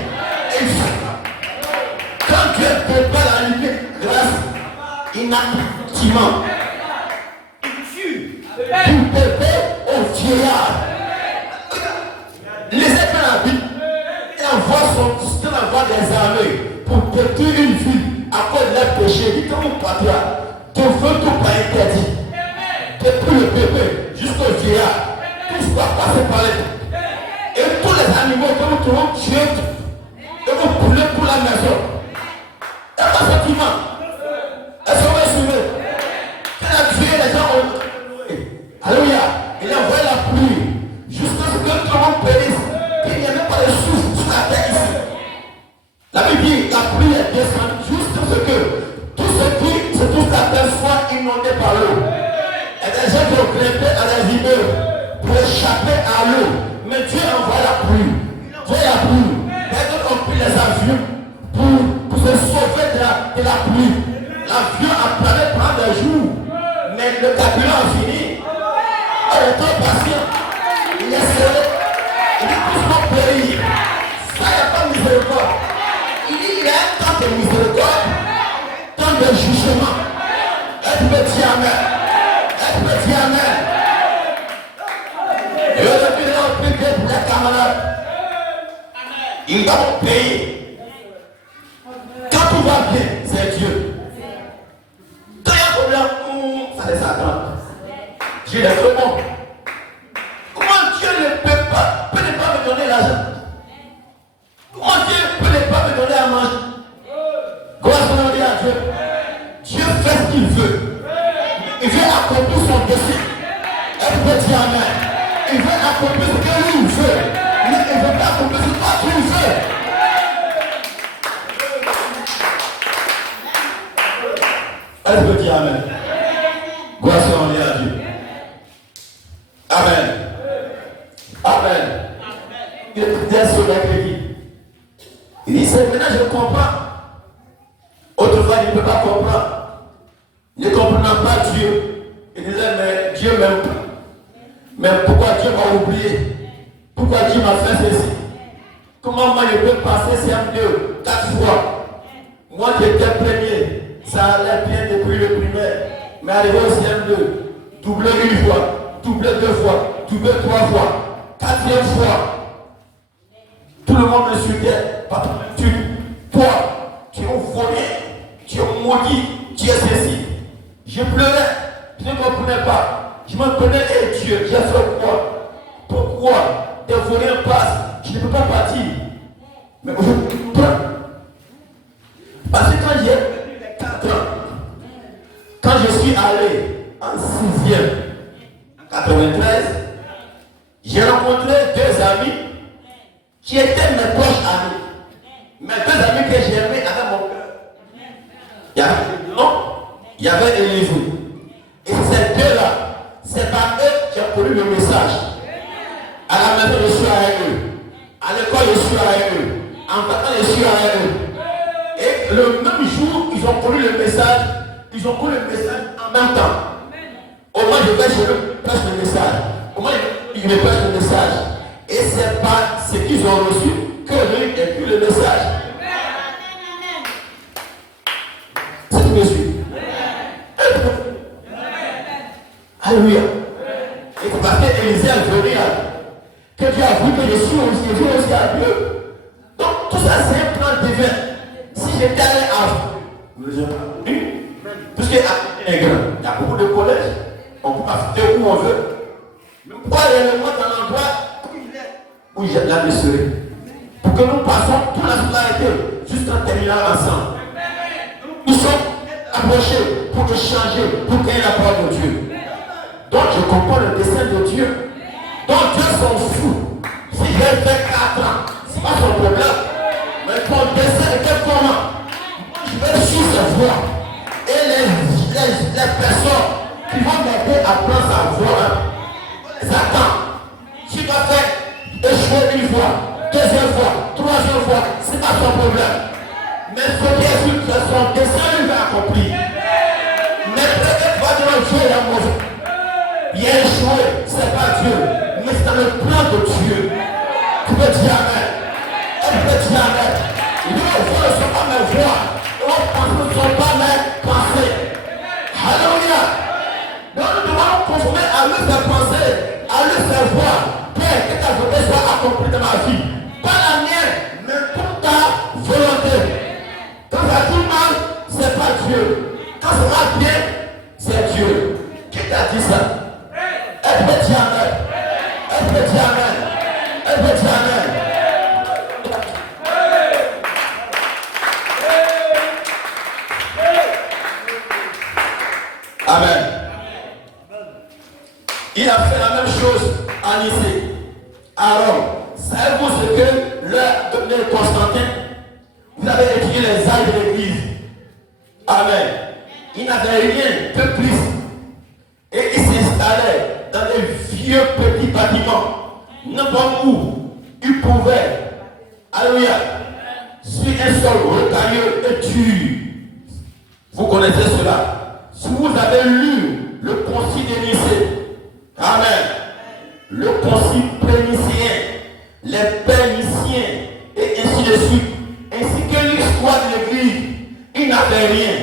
Et quand Dieu prépare la limite de grâce, il n'a plus de ciment. Pour bébé au vieillard. Les êtres dans la Bible, il envoie des armées pour détruire une ville à cause de leur péché. Dit comme mon patria, ton feu tout pas interdit. Depuis le bébé jusqu'au vieillard, tout ce va passer par les. Et tous les animaux que nous trouvons tués, et vous poulez pour la maison. Et pas sentiment. Est-ce qu'on va suivre? Il a tué les gens. Alléluia. Il a envoyé la pluie jusqu'à ce que tout le monde périsse. Il n'y a même pas de souffle sur la terre ici. La Bible dit la pluie est descendue jusqu'à ce que tout ce qui se trouve à terre soit inondé par l'eau. Et des gens qui ont grimpé à des immeubles pour échapper à l'eau. Mais Dieu envoie la pluie. Dieu la pluie. Dès qu'on a pris les avions pour se sauver de la pluie, l'avion a plané pendant des jours. Mais le carburant a fini. Il est trop patient. Il est serré. Il est tous mon périr. Ça, il n'y a pas de miséricorde. Il y a un temps de miséricorde, temps de jugement. Est-ce que tu peux dire Amen? Est-ce que tu peux dire Amen? Et aujourd'hui, là, on peut dire pour les camarades. Il va au pays. Quand tout va bien, c'est Dieu. Quand il y a un problème, ça les attend. Dieu est trop bon. Comment Dieu ne peut pas me donner l'argent? Comment Dieu ne peut pas me donner à manger? Grâce à Dieu. Dieu fait ce qu'il veut. Il veut accomplir son dessein. Est-ce que tu dis Amen? Il veut accomplir ce que lui veut. Mais il ne veut pas accomplir ce que tu veux. Est-ce que tu dis Amen? Grâce à Dieu. Amen. Amen. Il est sur mercredi. Il dit, c'est maintenant je comprends. Autrefois, il ne peut pas comprendre. Il ne comprenant pas Dieu. Il disait, mais Dieu m'aime pas. Mais pourquoi Dieu m'a oublié? Pourquoi Dieu m'a fait ceci? Comment moi je peux passer CM2 4 fois? Moi qui étais premier, ça allait bien depuis le primaire. Mais arrivé au CM2, doublé une fois, doublé 2 fois, doublé 3 fois, 4e fois. Tout le monde me suivait. Papa, toi, tu es volé, tu es maudit, tu es ceci. Je pleurais, je ne comprenais pas. Je me connais, et Dieu, j'ai fait quoi? Pourquoi des volets passent? Je ne peux pas partir. Mais aujourd'hui, parce que quand j'ai 4 ans, quand je suis allé en 6e, en 93, j'ai rencontré 2 amis qui étaient mes proches amis. Mes 2 amis que j'aimais avec mon cœur. Il y avait non, il y avait Élisée. Et ces 2-là, c'est par eux que j'ai connu le message. À la maison, je suis avec eux. À l'école, je suis avec eux. En vacances, je suis avec eux. Et le même jour, ils ont connu le message. Ils ont connu le message en même temps. Au moins, je vais chez eux, prêche le message. Au moins, ils me prêchent le message. Et c'est pas ce qu'ils ont reçu que lui et puis le message. C'est tout monsieur. Alléluia. Et parce que Élisée a venu là, que Dieu a vu que je suis aussi à Dieu. Donc tout ça c'est un plan divin. Si j'étais allé à puisque il y a beaucoup de collèges, on peut passer où on veut. Mais pourquoi réellement dans l'endroit où il y a de la blessure? Pour que nous passons toute la scolarité jusqu'en terminant ensemble. Nous sommes approchés pour échanger, pour gagner la parole de Dieu. Donc je comprends le dessein de Dieu. Donc Dieu s'en fout. Si j'ai fait 4 ans, c'est pas son problème. Mais ton dessein est quel comment? Je vais suivre sa voix. Et les personnes qui vont m'aider à prendre sa voix, Satan, tu vas faire échouer une fois, 2e fois, 3e fois, c'est pas son problème. Mais il faut bien sûr que son dessein lui va accomplir. Mais peut-être pas devant Dieu et à mauvais. Il a échoué, c'est pas Dieu, mais c'est dans le plan de Dieu. dire Amen. Elle peut dire Amen. Les voix ne sont pas mes voix. Les pensées ne sont pas mes pensées. Alléluia. Donc nous devons conformer à lui ses pensées, à lui ses voix. Père, que ta volonté soit accomplie dans ma vie. Pas la mienne, mais pour ta volonté. Quand ça tout mal, c'est pas Dieu. Quand ça va bien, c'est Dieu. Qui t'a dit ça? Elle peut dire Amen. Elle peut dire Amen. Elle peut dire Amen. Amen. Il a fait la même chose à Nicée, à Rome. Savez-vous ce que le Constantin, vous avez étudié les ailes de l'église. Amen. Il n'avait rien de plus. Et il s'installait dans des vieux petits bâtiments. N'importe où il pouvait, alléluia, sur un sol rocailleux et dur. Vous connaissez cela. Si vous avez lu le concile de Nicée, amen, le concile prénicien, les pères niciens, et ainsi de suite, ainsi que l'histoire de l'église, il n'avait rien.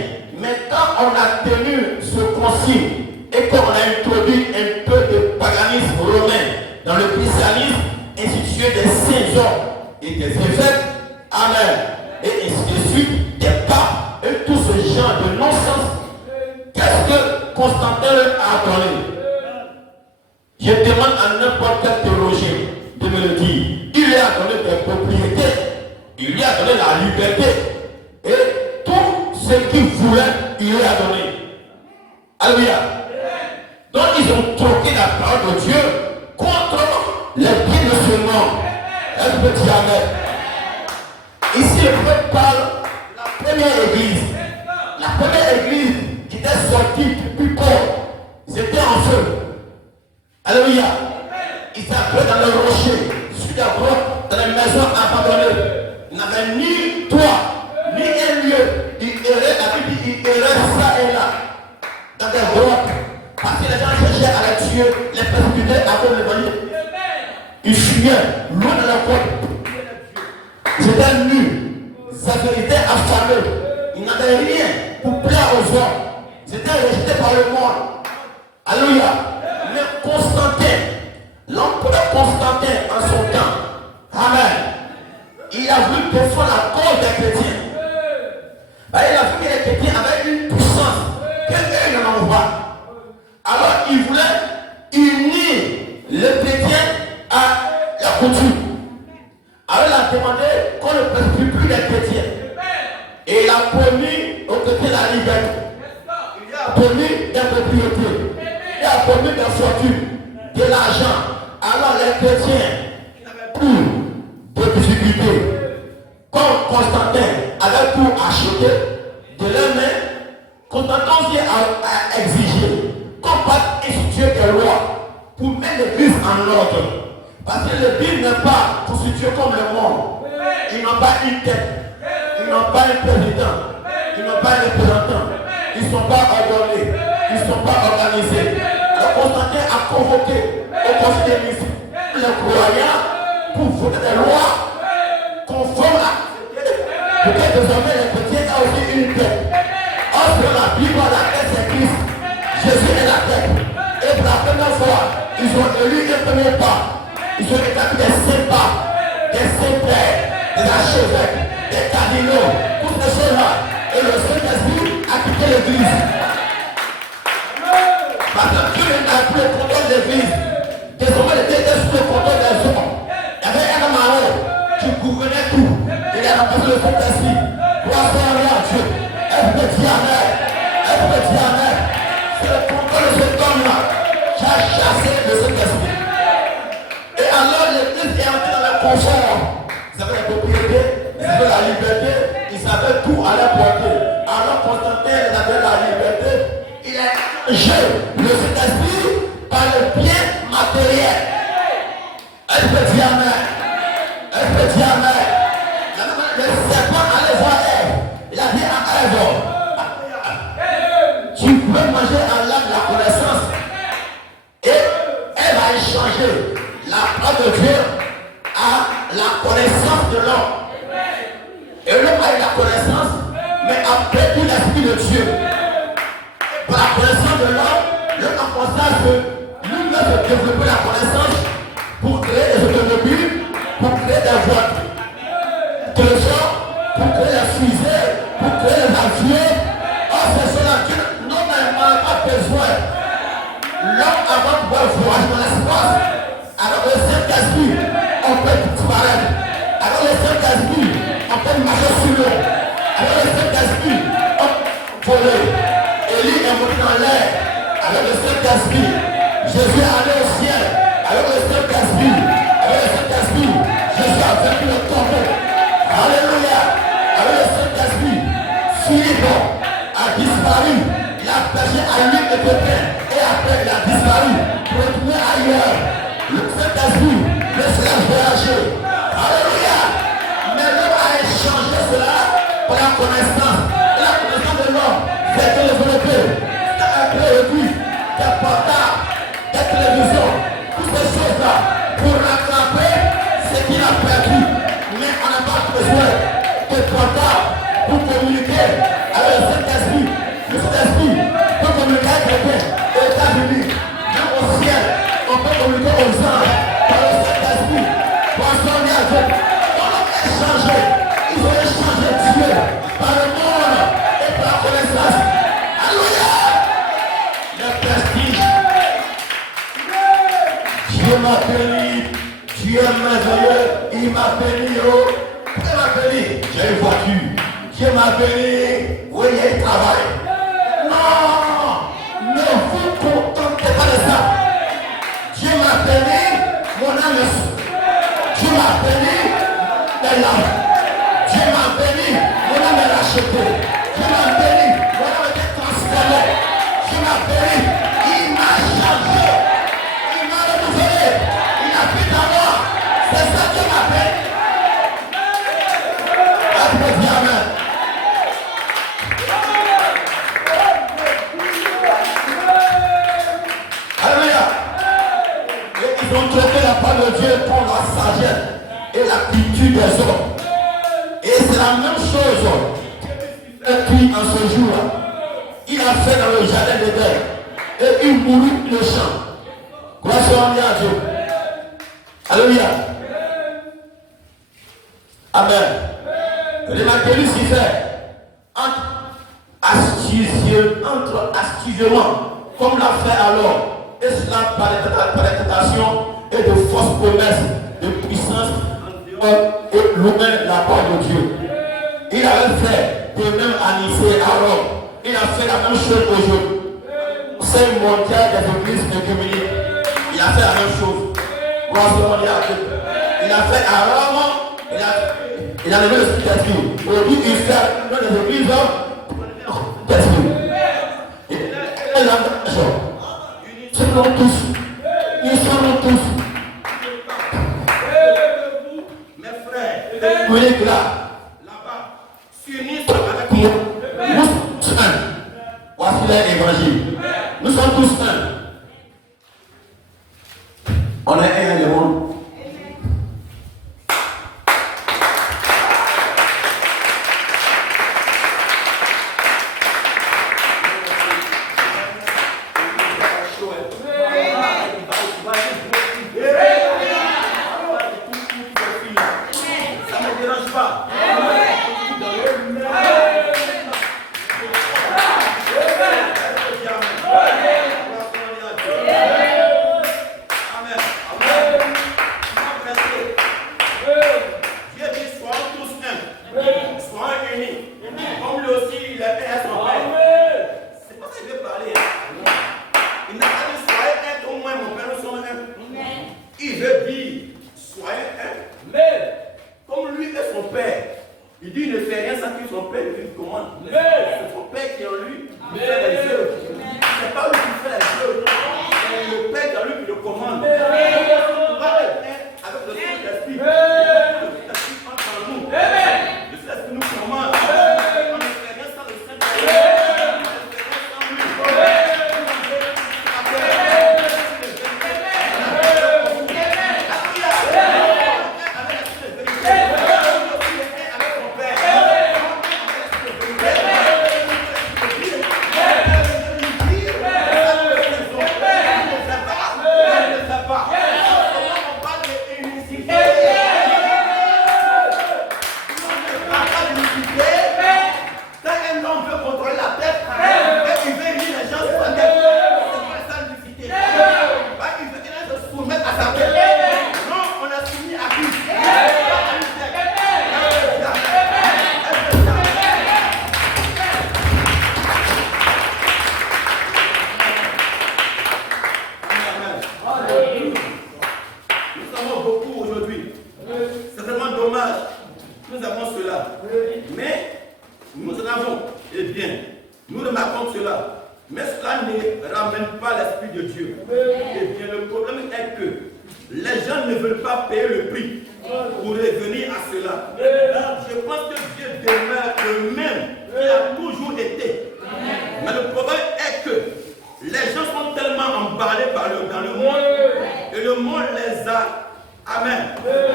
Mais quand on a tenu ce concile et qu'on a introduit un peu de paganisme romain dans le christianisme, institué des saints hommes et des évêques, amen, et ainsi de suite, des papes et tout ce genre de non-sens, qu'est-ce que Constantin a donné? Je demande à n'importe quel théologien de me le dire. Il lui a donné des propriétés, il lui a donné la liberté, et tout ce qu'il voulait, il lui a donné. Alléluia. Donc ils ont troqué la parole de Dieu contre les biens de ce monde. Elle peut dire Amen. Ici le prophète parle de la première église. La première église qui était sortie du corps, ils étaient en feu. Alléluia. Ils s'appelaient dans le rocher, sur la grotte, dans les maisons abandonnées. Ils n'avaient ni toit, ni un lieu. Ils erraient, la Bible dit, ils erraient ça et là, dans des grottes. Parce que les gens cherchaient à les tuer, les persécuter avant de l'évangile. Ils fuyaient, loin de la grotte. Ils étaient nus, ils étaient affamés. Ils n'avaient rien pour plaire aux hommes. Ils étaient rejetés par le monde. Alléluia. Mais Constantin, l'empereur Constantin en son temps, amen, il a voulu défendre la cause des chrétiens. Il a vu que les chrétiens avaient une puissance qu'eux n'en ont pas. Alors il voulait unir les chrétiens à la coutume. Alors il a demandé qu'on ne persécute plus les chrétiens. Et il a promis aux chrétiens la liberté. Il a promis des propriétés. Il a promis des fortunes, de l'argent. Alors les chrétiens n'avaient plus de difficultés. Comme Constantin avait tout acheté de leurs mains, Constantin aussi a exigé qu'on fasse instituer des lois pour mettre l'église en ordre. Parce que l'église n'est pas constituée comme le monde. Ils n'ont pas une tête, ils n'ont pas un président, ils n'ont pas un représentant, ils ne sont pas ordonnés, ils ne sont pas organisés. Alors Constantin a convoqué au conseil des ministres les croyants pour voter des lois conformes à pour que désormais les chrétiens aient aussi une tête. Or, selon la Bible, la tête c'est Christ. Jésus est la tête. Et pour la première fois, ils ont élu un premier pas. Ils ont établi des saints pas, des saints pères, des archevêques, des cardinaux, toutes ces choses-là. Et le Saint-Esprit a quitté l'église. Maintenant, Dieu n'a plus le contrôle de l'église. Désormais, les était sous le contrôle des hommes. Il y avait un marron qui gouvernait tout. Il a remplacé le Saint-Esprit. Gloire soit à Dieu. Elle peut dire Amen. Elle peut dire Amen. C'est le contrôle de cet homme-là qui a chassé le Saint-Esprit. Et alors, l'église est entrée dans le confort. Ils avaient la propriété, ils avaient la liberté, ils savaient tout à leur portée. Alors, Constantin, ils avaient la liberté. Il a changé le Saint-Esprit par le bien matériel. Elle peut dire Amen. Elle peut dire Amen. Le serpent allait voir Ève. Il a dit à Ève, tu peux manger en l'âme la connaissance. Et elle a échangé la parole de Dieu à la connaissance de l'homme. Et l'homme a eu la connaissance, mais a perdu l'esprit de Dieu. Par la connaissance de l'homme, l'homme a pensé à lui-même de développer la connaissance pour créer des automobiles, pour créer des voitures, pour créer des fusées, pour créer des avions. Or, c'est cela que l'homme n'a pas besoin. L'homme, avant de pouvoir voyager dans l'espace, alors le Saint-Esprit, on peut disparaître. Alors le Saint-Esprit, on peut marcher sur l'eau. Alors le Saint-Esprit, on peut voler. Élie est monté dans l'air. Alors le Saint-Esprit, Jésus est allé au ciel. Alors le Saint-Esprit, Jésus a vaincu le tombeau. Alléluia. Alors le Saint-Esprit, Philippe a disparu. Il a péché à l'île de Pékin. Et après il a disparu pour retourner ailleurs. Le Saint-Esprit laisse la voyager. Alléluia. Mais l'homme a échangé cela pour la connaissance. Et la connaissance de l'homme fait que développer. C'est un prérequis, des portables, des télévisions, toutes ces choses-là pour rattraper ce qu'il a perdu. Mais on n'a pas besoin de portables pour communiquer avec le Saint-Esprit. Le Saint-Esprit peut communiquer avec quelqu'un aux États-Unis, même au ciel. On peut communiquer aux anges par le Saint-Esprit. Poisson à Dieu. On a échangé. Ils ont échangé Dieu par le monde et par la connaissance. Alléluia. Le prestige. Dieu m'a béni. Dieu est merveilleux. Il m'a béni. Oh. Dieu m'a béni. J'ai une voiture. Dieu m'a béni. Oui, il y a un travail. Non. Ne vous contentez pas de ça. Dieu m'a béni. Mon âme est sûre. Dieu m'a béni. Les larmes. Dieu m'a béni. Mon âme est rachetée. Dieu m'a béni. Mon âme est transformée. Dieu m'a béni. Il m'a changé. Il m'a renouvelé. Il a pris à moi. C'est ça que Dieu m'a béni. Amen. Alléluia. Et ils ont traité la parole de Dieu pour la sagesse et la culture des hommes. Et c'est la même chose que en ce jour-là. Il a fait dans le jardin d'Éden. Et il mourut le champ. Gloire soit à Dieu. Alléluia. Amen. Remarquez ce qu'il fait. Entre astucieusement, comme l'a fait alors, et cela par l'interprétation et de fausses promesses de puissance et loin la parole de Dieu. Il avait fait de même à Nicée à Rome. Il a fait la même chose aujourd'hui. C'est mondial des églises œcuméniques. Il a fait la même chose. Il a fait à Rome. Il a levé le Saint-Esprit. Aujourd'hui, il fait dans les églises d'esprit. Et la nation. Ils sont tous. Ils sont tous. Mes frères, vous êtes là-bas, s'unissent avec nous. Nous sommes un. Voici l'évangile. Nous sommes tous un. On est un et le monde.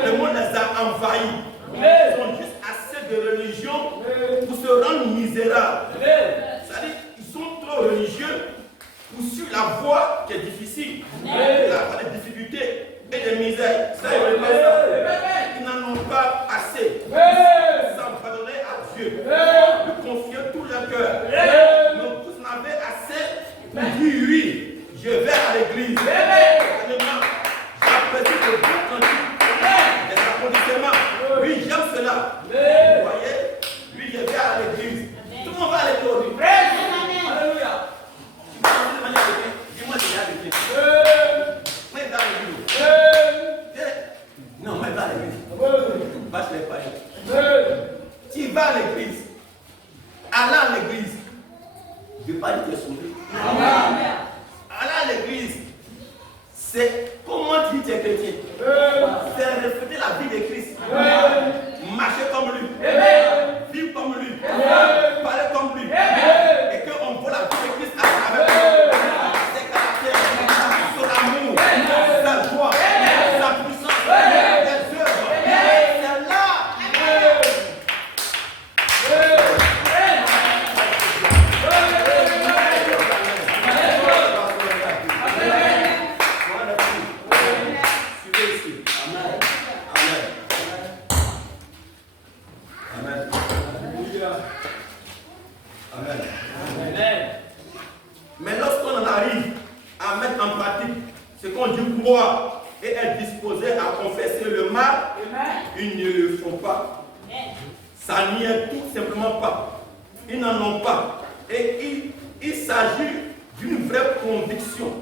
Le monde les a envahis. Ils ont juste assez de religion pour se rendre misérables. C'est-à-dire qu'ils sont trop religieux pour suivre la voie qui est difficile. Il y a des difficultés et des misères. Ça, ils n'en ont pas assez. Ils s'abandonner à Dieu. Lui confier tout leur cœur. Donc tous n'avaient assez pour dire oui, je vais à l'église. J'apprécie le bon cantique. Les applaudissements. Oui, j'aime cela. Vous voyez? Lui, je vais à l'église. Tout le monde va à l'église. Alléluia. Dis-moi déjà à l'église. Mais dans l'église. Non, mais va à l'église. Va chez les païens. Tu vas à l'église. Aller à l'église. Je ne veux pas dire que tu es sauvé. Aller à l'église, c'est comment tu es chrétien. C'est refléter la vie de Christ. Marcher comme lui. Vivre comme lui. Parler comme lui. Et qu'on voit la vie de Christ à travers ses caractères, son amour, sa joie, sa puissance, ses œuvres. C'est là. Mais lorsqu'on en arrive à mettre en pratique ce qu'on dit croire et être disposé à confesser le mal, ils ne le font pas. Ça n'y est tout simplement pas. Ils n'en ont pas. Et il s'agit d'une vraie conviction.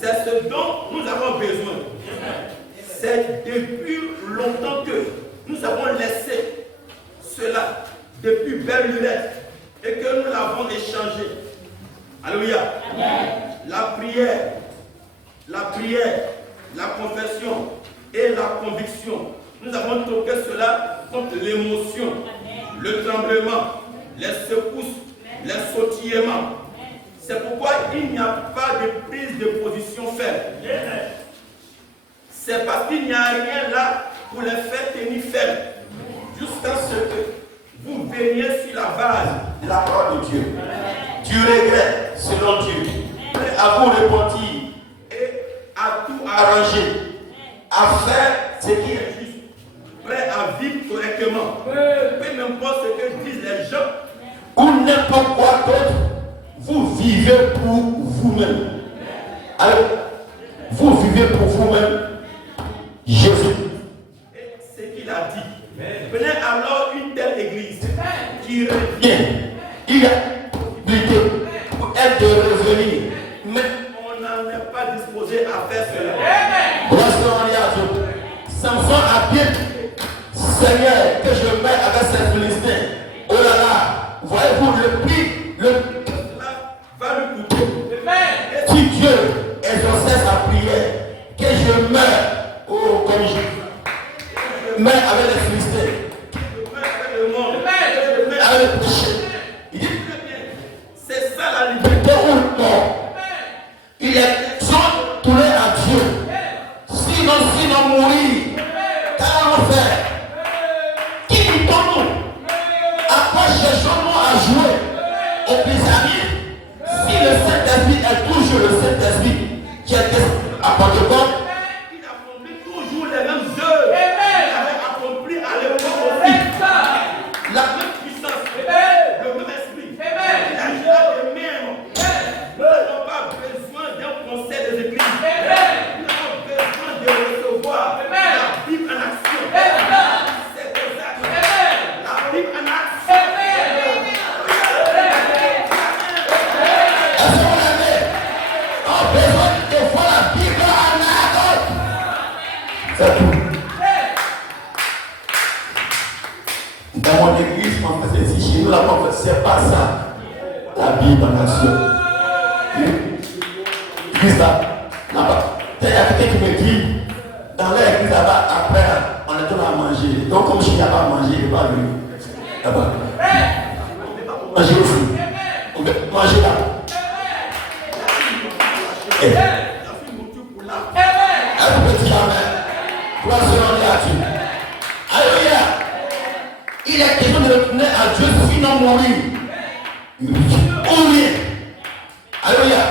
C'est ce dont nous avons besoin. C'est depuis longtemps que nous avons laissé cela depuis belle lurette et que nous l'avons échangé. Alléluia. La prière, la confession et la conviction. Nous avons troqué cela contre l'émotion, le tremblement, les secousses, les sautillements. C'est pourquoi il n'y a pas de prise de position ferme. C'est parce qu'il n'y a rien là pour les faire tenir ferme. Jusqu'à ce que vous veniez sur la base de la parole de Dieu. Du regret selon Dieu. Prêt à vous repentir et à tout arranger. À faire ce qui est juste. Prêt à vivre correctement. Peu importe ce que disent les gens. Ou n'importe quoi d'autre. Vous vivez pour vous-même. Alors, vous vivez pour vous-même. Jésus. Et ce qu'il a dit. Venez alors une telle église qui revient. Il a plutôt pour être de revenir. Mais on n'en est pas disposé à faire cela. Samson a bien dit, Seigneur, que je mets avec ces Philistins. Oh là là, voyez-vous le prix, va lui coûter. Et si Dieu exauçait sa prière, que je meure, oh, comme je meurs avec les Philistins, je meurs avec le monde, je meurs avec le péché. Il dit très bien, c'est ça la liberté ou le mort. Il est question de tourner à Dieu. Sinon mourir. Qu'allons-nous faire? Qui luttons-nous? À quoi cherchons-nous à jouer? Au prisonnier? Si le Saint-Esprit est toujours le Saint-Esprit qui est à Pentecôte, il accomplit toujours les mêmes œuvres. Il avait accompli à l'époque aussi. La même puissance, le même esprit. Il agira de même. Nous n'avons pas besoin d'un conseil des églises. Nous avons besoin de recevoir la Bible en action. C'est exact. La Bible en action. On a besoin de voir la Bible en action. C'est tout. Dans mon église, on fait ceci. Chez nous, la Bible, c'est pas ça. La Bible en action. L'église là-bas. Il y a quelqu'un qui me dit, dans l'église là-bas, après, on est tous à manger. Donc, comme je n'y a pas à manger, il ne va pas venir. Là-bas. On peut manger aussi. On peut manger là. Est-ce que tu peux dire amen? Toi, selon à Dieu. Alléluia. Il est question de retourner à Dieu sinon mourir. Mourir. Alléluia.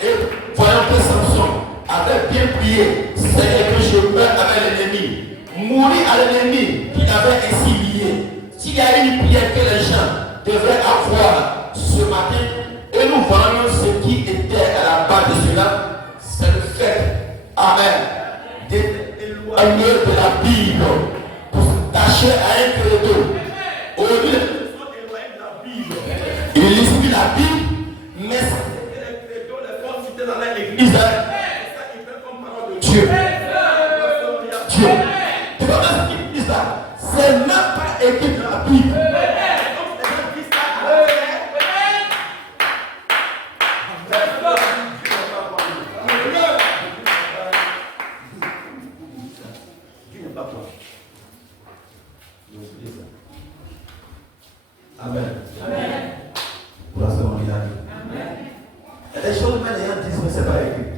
Et voyons que Samson avait bien prié. Seigneur, que je meurs avec l'ennemi. Mourir à l'ennemi qui avait ainsi lié. S'il y a une prière que les gens devraient avoir ce matin, et nous voyons ce qui était à la base de cela, c'est le fait, amen, d'éloigner de la Bible pour se tâcher à un credo. Aujourd'hui, les gens sont éloignés de la Bible. Ils ne lisent plus la Bible, mais c'est les credos, les formes citées dans l'église. Ça, ils prennent comme parole de Dieu. Dieu. Tu vois ce qu'ils disent là? C'est même pas écrit dans la Bible. Amen. Amen. Pour la seconde, il y a des choses, mais les gens disent que c'est pas écrit.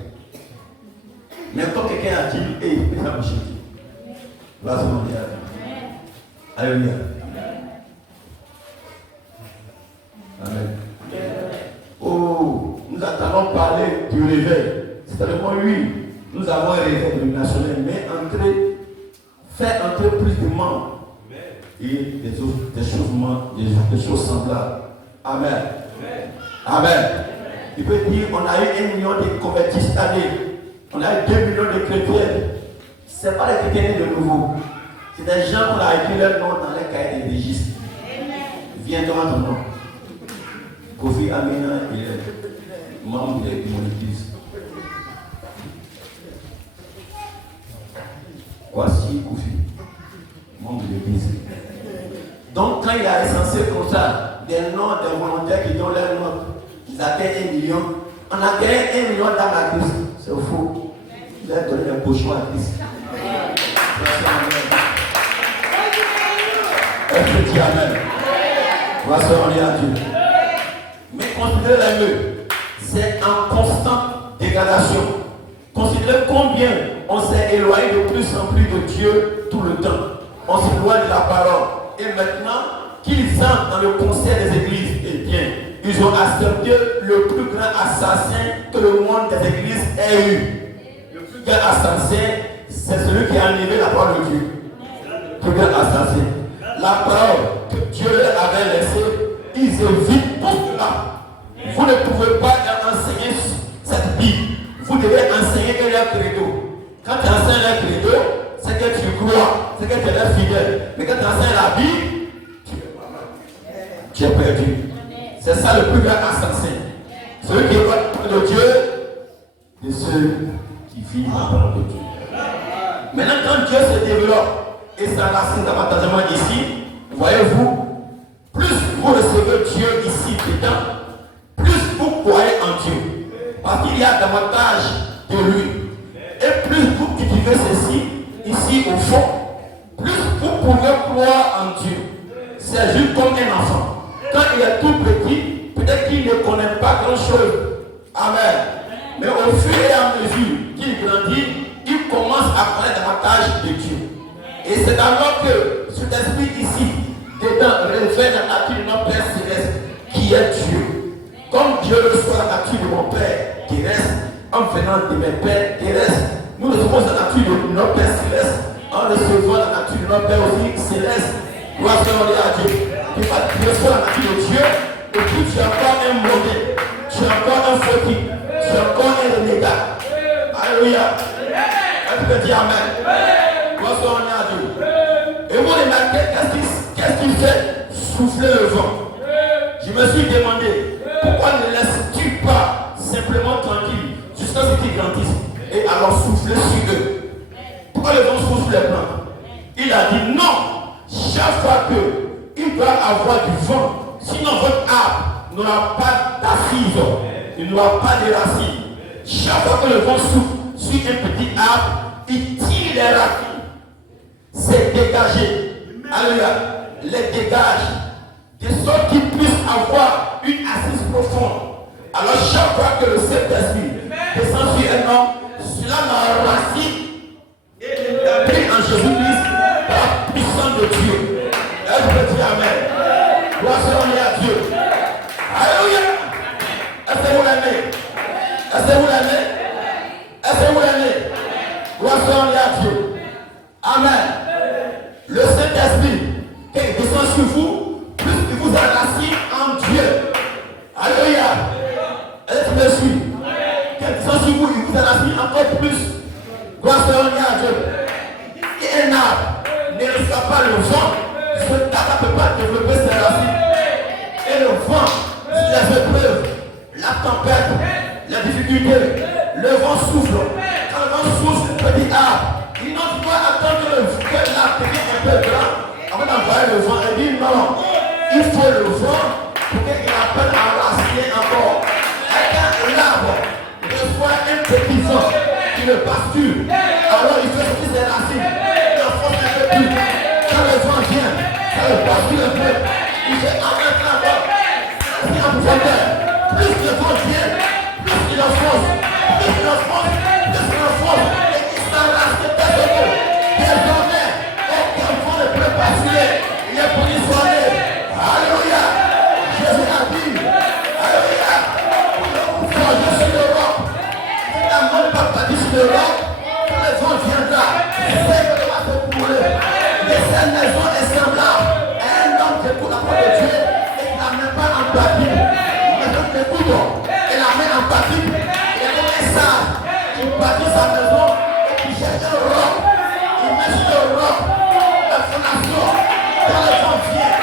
Mais quand quelqu'un a dit, et il peut s'amuser. Pour la seconde, il y a. Alléluia. Amen. Oh, nous attendons parler du réveil. C'est tellement oui. Nous avons un réveil national, mais faire entrer plus de membres. Et des choses semblables. Amen. Amen. Il peut dire on a eu 1 million de convertis cette année. On a eu 2 millions de chrétiens. Ce n'est pas les chrétiens de nouveau. C'est des gens qu'on a écrit leur nom dans les cahiers des registres. Viens devant ton nom. Kofi Amina, il est membre de mon église. Voici Kofi, membre de l'église. Donc, quand il a recensé comme ça des noms des volontaires qui donnent leur nom, ils atteignent 1 million. On a gagné 1 million dans la Christ. C'est faux. Il a donné un pochon à Christ. Est-ce que tu dis Amen? Voici on est à Dieu. Mais considérez-le, c'est en constante dégradation. Considérez combien on s'est éloigné de plus en plus de Dieu tout le temps. On s'éloigne de la parole. Et maintenant qu'ils entrent dans le conseil des églises, eh bien, ils ont accepté le plus grand assassin que le monde des églises ait eu. Le plus grand assassin, c'est celui qui a enlevé la parole de Dieu. Le plus grand assassin. La parole que Dieu leur avait laissée, ils évitent tout cela. Vous ne pouvez pas enseigner cette Bible. Vous devez enseigner leur credo. Quand tu enseignes leur credo, c'est que tu crois, c'est que tu es fidèle. Mais quand tu enseignes la Bible, tu es perdu. C'est ça le plus grand assassin. Celui qui voit la parole de Dieu, et ceux qui vivent la parole de Dieu. Maintenant, quand Dieu se développe et s'enracine davantage ici, voyez-vous, plus vous recevez Dieu ici dedans, plus vous croyez en Dieu. Parce qu'il y a davantage de lui. Et plus vous cultivez ceci, ici au fond, plus vous pouvez croire en Dieu. C'est juste comme un enfant. Quand il est tout petit, peut-être qu'il ne connaît pas grand-chose. Amen. Mais au fur et à mesure qu'il grandit, il commence à connaître davantage de Dieu. Et c'est alors que cet esprit ici, dedans, révèle la nature de notre Père Céleste, qui est Dieu. Comme Dieu reçoit la nature de mon Père terrestre, en venant de mes pères terrestres, nous recevons la nature de notre Père Céleste, en recevant la nature de notre Père aussi Céleste. Gloire à Dieu. Tu reçois la nature de Dieu, et puis tu as encore un mauvais, tu as encore un fautif, tu as encore un renégat. Alléluia. Est-ce que tu dis Amen? Gloire à Dieu. Et vous remarquez, qu'est-ce qu'il fait? Souffler le vent. Je me suis demandé, pourquoi ne laisses-tu pas simplement tranquille jusqu'à ce qu'ils grandissent et alors souffler sur eux? Pourquoi le vent souffle les plantes? Il a dit non. Chaque fois qu'il doit avoir du vent, sinon votre arbre n'aura pas d'assise, il n'aura pas de racines. Chaque fois que le vent souffle sur un petit arbre, il tire les racines. C'est dégagé. Alléluia. Les dégage. De sorte qu'ils puissent avoir une assise profonde. Alors chaque fois que le Saint-Esprit descend sur un homme, cela l'enracine et l'établit en Jésus-Christ sur vous, plus il vous enracine en Dieu. Alléluia. Est-ce que tu me suis? Quelques sont sur vous, il vous enracine encore plus. Gloire à Dieu. Et un arbre ne reçoit pas le vent, ce tabac ne peut pas développer ses racines. Et le vent, les épreuves, la tempête, la difficulté, le vent souffle. Quand le vent souffle, le petit arbre, il n'ose pas attendre que l'arbre devienne un peu grand avant d'envoyer le vent. Il dit non, il faut le vent pour qu'il appelle à raciner encore. Et quand l'arbre reçoit un petit vent qui le pasture, alors il fait sortir ses racines. Il enfonce un peu plus. Quand le vent vient, ça le pasture un peu. Il fait arrête là-bas. C'est en profondeur. Plus le vent vient, plus il enfonce. Plus il enfonce, plus il enfonce. Et il s'enlace de tête de l'eau. Désormais, aucun vent ne peut passer. Il est positionné. Alléluia. Jésus a dit. Alléluia. Je suis le roc. La mort ne peut pas dire sur le roc. Quand le vent viendra, c'est que va se couler. Mais cette maison est semblable à un homme qui écoute la parole de Dieu et qui n'a même pas en bâti. Mais donc écoute, et la met en bâti. Il est comme un sage. Il bâtit sa maison et il cherche un roc. Il met sur le roc la fondation. Quand le vent vient,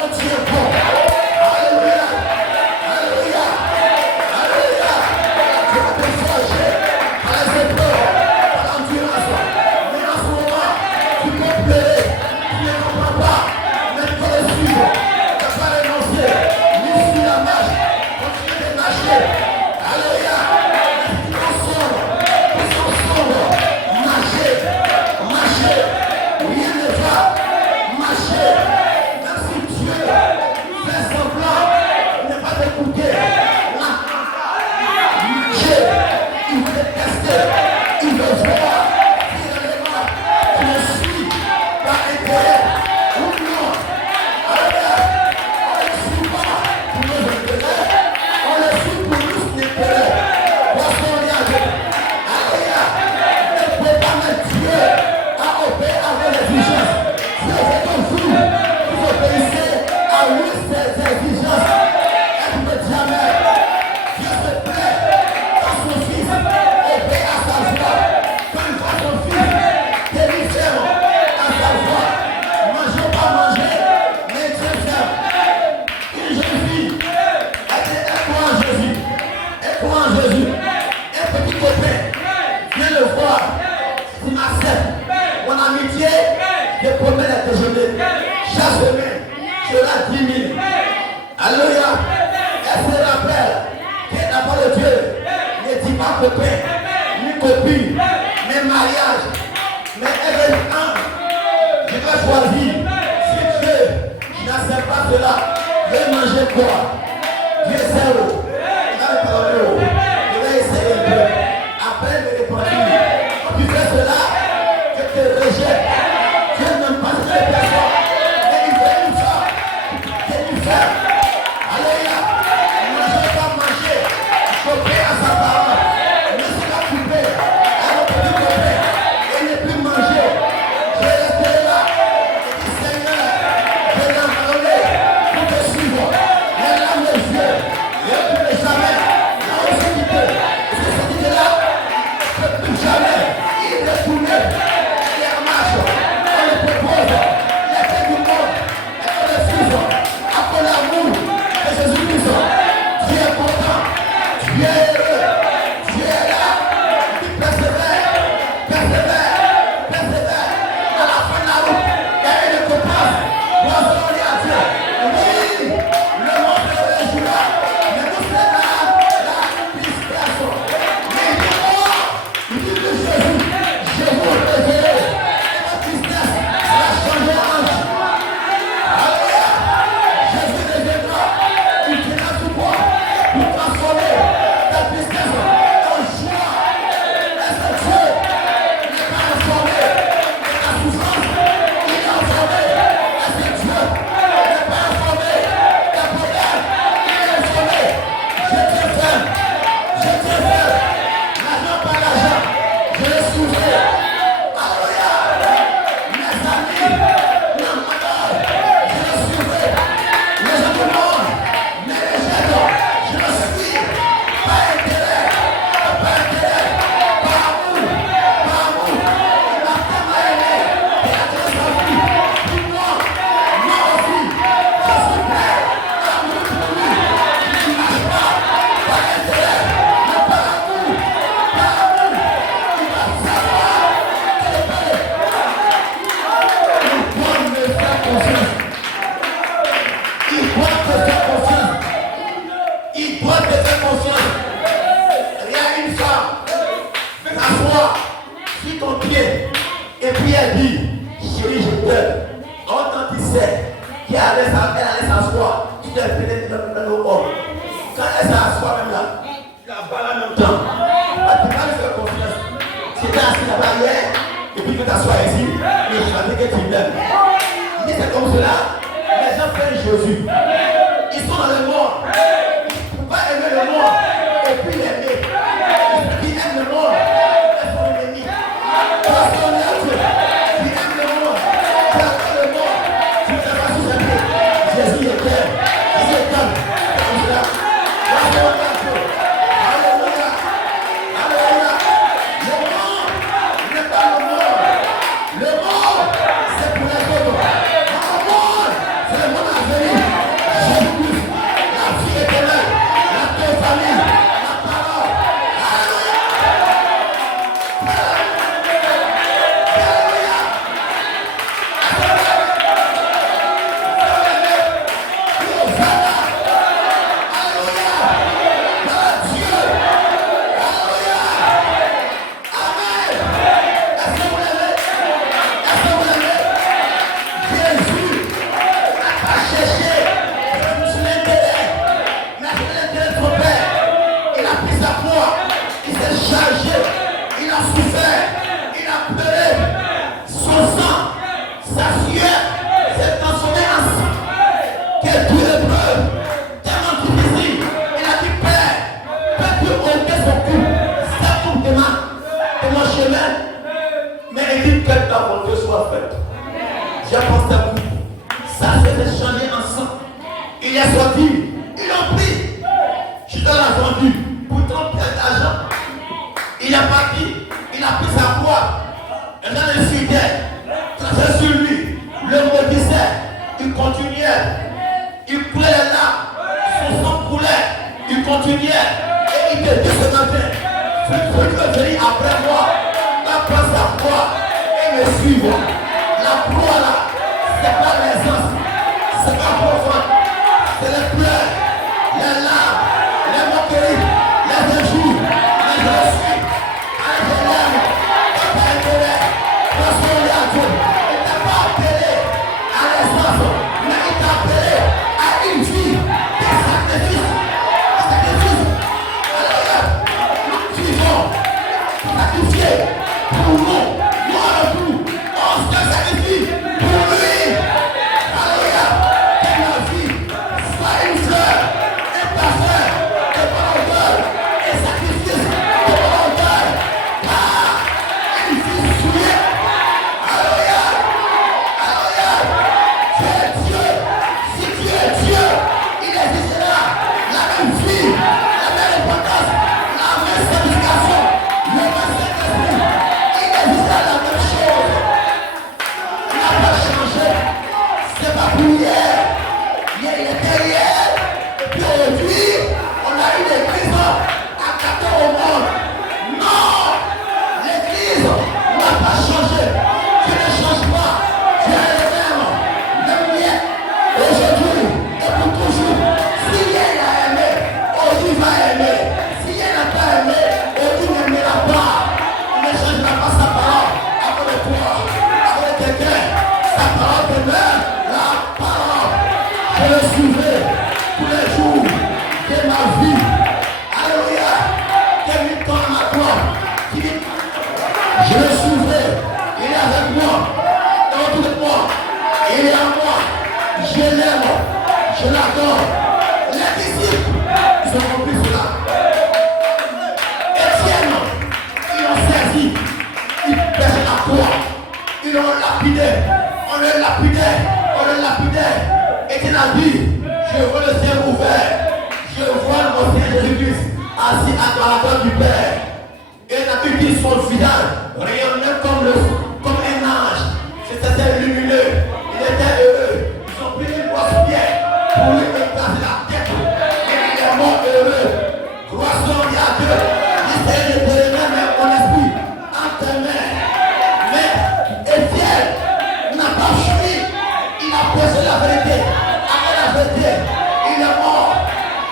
on tient bon. Alléluia. Alléluia. Alléluia. Tu vas te forger par les épreuves, par l'endurance. Mais en ce moment, tu peux pleurer. Tu ne comprends pas. Mais tu vas le suivre. Tu ne vas pas renoncer. Ni sur la marche. Continue de marcher. Alléluia. Ils sont sombres. Marcher. Marcher. Rien ne va. Marcher. Même si Dieu fait semblant de ne pas t'écouter. Marcher. Il veut te tester. Il veut voir finalement tu le suis par intérêt ou non. Alléluia. On le suit pas pour nos intérêts. On le suit pour nos intérêts. Poisson Dieu. Alléluia. Ne peut pas mettre Dieu à opérer avec l'exigence. Dieu veut que vous obéissez à lui ses exigences. Et vous ne jamais. Dieu se plaît quand son fils obéit à sa voix. Quand il voit son fils délicieux à sa voix. Mangeons pas manger, mais Dieu ferme. Une jeune fille a dit aide-moi en Jésus. Aide-moi en Jésus. Un petit copain vient le voir. Il m'accepte. Mon amitié, je promets le déjeuner. Chaque semaine, je la 10 000. Alléluia. Elle se rappelle qu'elle n'a pas de Dieu. Ne dit pas copain, ni copine, mais mariage. Mais elle est un. Je vais choisir. Si Dieu n'accepte pas cela, je vais manger quoi? Dieu sait où. Il va me parler où. Je vais essayer un peu. Après me répondre. Quand tu fais cela, je te rejette. Dieu n'aime pas cette personne. Mais il veut une femme. C'est une femme. Alléluia. Ne veux pas manger. Coupé à sa parole. Ne se pas coupé. À mon petit copain. Et ne plus manger. Je vais rester là. Et dis Seigneur, je l'ai abandonné pour te suivre. Mais allait s'asseoir, il te appelait dans nos hommes. Quand elle s'assoit même là, tu la balles en même temps. Tu vas lui faire confiance. Si tu es assis là-bas hier, et puis que tu t'assois ici, mais je savais que tu m'aimes. Il dit c'est comme cela, les gens prennent Jésus. Ils sont dans le monde. Ils ne peuvent pas aimer le monde et puis l'aimer. Qui aiment le monde, elles sont ennemies. Parce qu'on est à Dieu. Qui aime le monde, qui attend le monde, qui ne sait pas sous sa pied. Jésus est clair. Jésus est calme. Comme cela. Alléluia. Alléluia. Le monde n'est pas le monde. Le monde, c'est pour les autres. Le monde, c'est le monde à venir. Jésus-Christ, la vie éternelle, la paix famille, la parole. Alléluia. Alléluia. Il a souffert, il a pleuré, son sang, sa sueur s'est transformé en sang. Quel Dieu de preuve, tellement difficile. Il a dit Père, peux-tu ôter son cou, sa coupe de mon chemin. Mais il dit que ta volonté soit faite. J'apporte sa coupe, sa sueur s'est changée en sang. Il est sorti, ils l'ont pris. Je te l'ai vendu pour 30 pièces d'argent. Il est parti, il a pris sa croix, et dans le suivait, traçait sur lui, le maudissait, il continuait, il coulait les larmes, son sang coulait, il continuait, et il te dit ce matin, tu peux venir après moi, va prendre sa croix, et me suivre. La croix là, c'est pas l'aisance, c'est pas profond, c'est les pleurs, les larmes, les moqueries, les injures, les insultes. Il t'a pas appelé à l'essence, mais il t'a appelé à une vie de sacrifice. Alléluia. Nous vivons sacrifiés pour nous. Nous allons tout. On se sacrifie pour lui. Alléluia. Que la vie soit une fleur, un parfum, un bon odeur, un sacrifice, un bon odeur. Car une vie souillée. Alléluia. Alléluia. Tu es Dieu. Si tu es Dieu, il existera la même vie, la même importance, la même sanctification, le même Saint-Esprit. Il existera la même chose. Il n'a pas changé. C'est pas pour hier. Hier, il était hier. Et puis aujourd'hui, on a une église à 14 au monde. Non! L'église n'a pas changé. Tu ne changes pas. Tu es le même hier, aujourd'hui et pour toujours. Si hier il a aimé, aujourd'hui il va aimer. Si hier n'a pas aimé, aujourd'hui n'aimera pas. Il ne changera pas sa parole à cause de toi, à cause de quelqu'un. Sa parole demeure la parole. Je le suivrai tous les jours de ma vie. Alléluia. Quel temps à ma gloire. Je le suivrai. Il est avec moi. Autour de moi. Il est en moi. Je l'aime. Je l'adore. Les disciples, ils ont compris cela. Étienne, ils l'ont saisi. Ils pêchaient la croix. Ils l'ont lapidé. On le lapidait. On le lapidait. Étienne a dit, je vois le ciel ouvert. Je vois mon Seigneur Jésus-Christ assis à la droite du Père. Et il a vu qu'il son visage rayonnait comme un ange. C'était lumineux. Il était heureux. Ils ont pris une grosse pierre pour lui écraser la tête. Et il est mort heureux. Gloire à Dieu. Il s'est déterminé même mon esprit en tes mains. Mais Étienne n'a pas fui. Il a prêché la vérité. Avec la vérité, il est mort.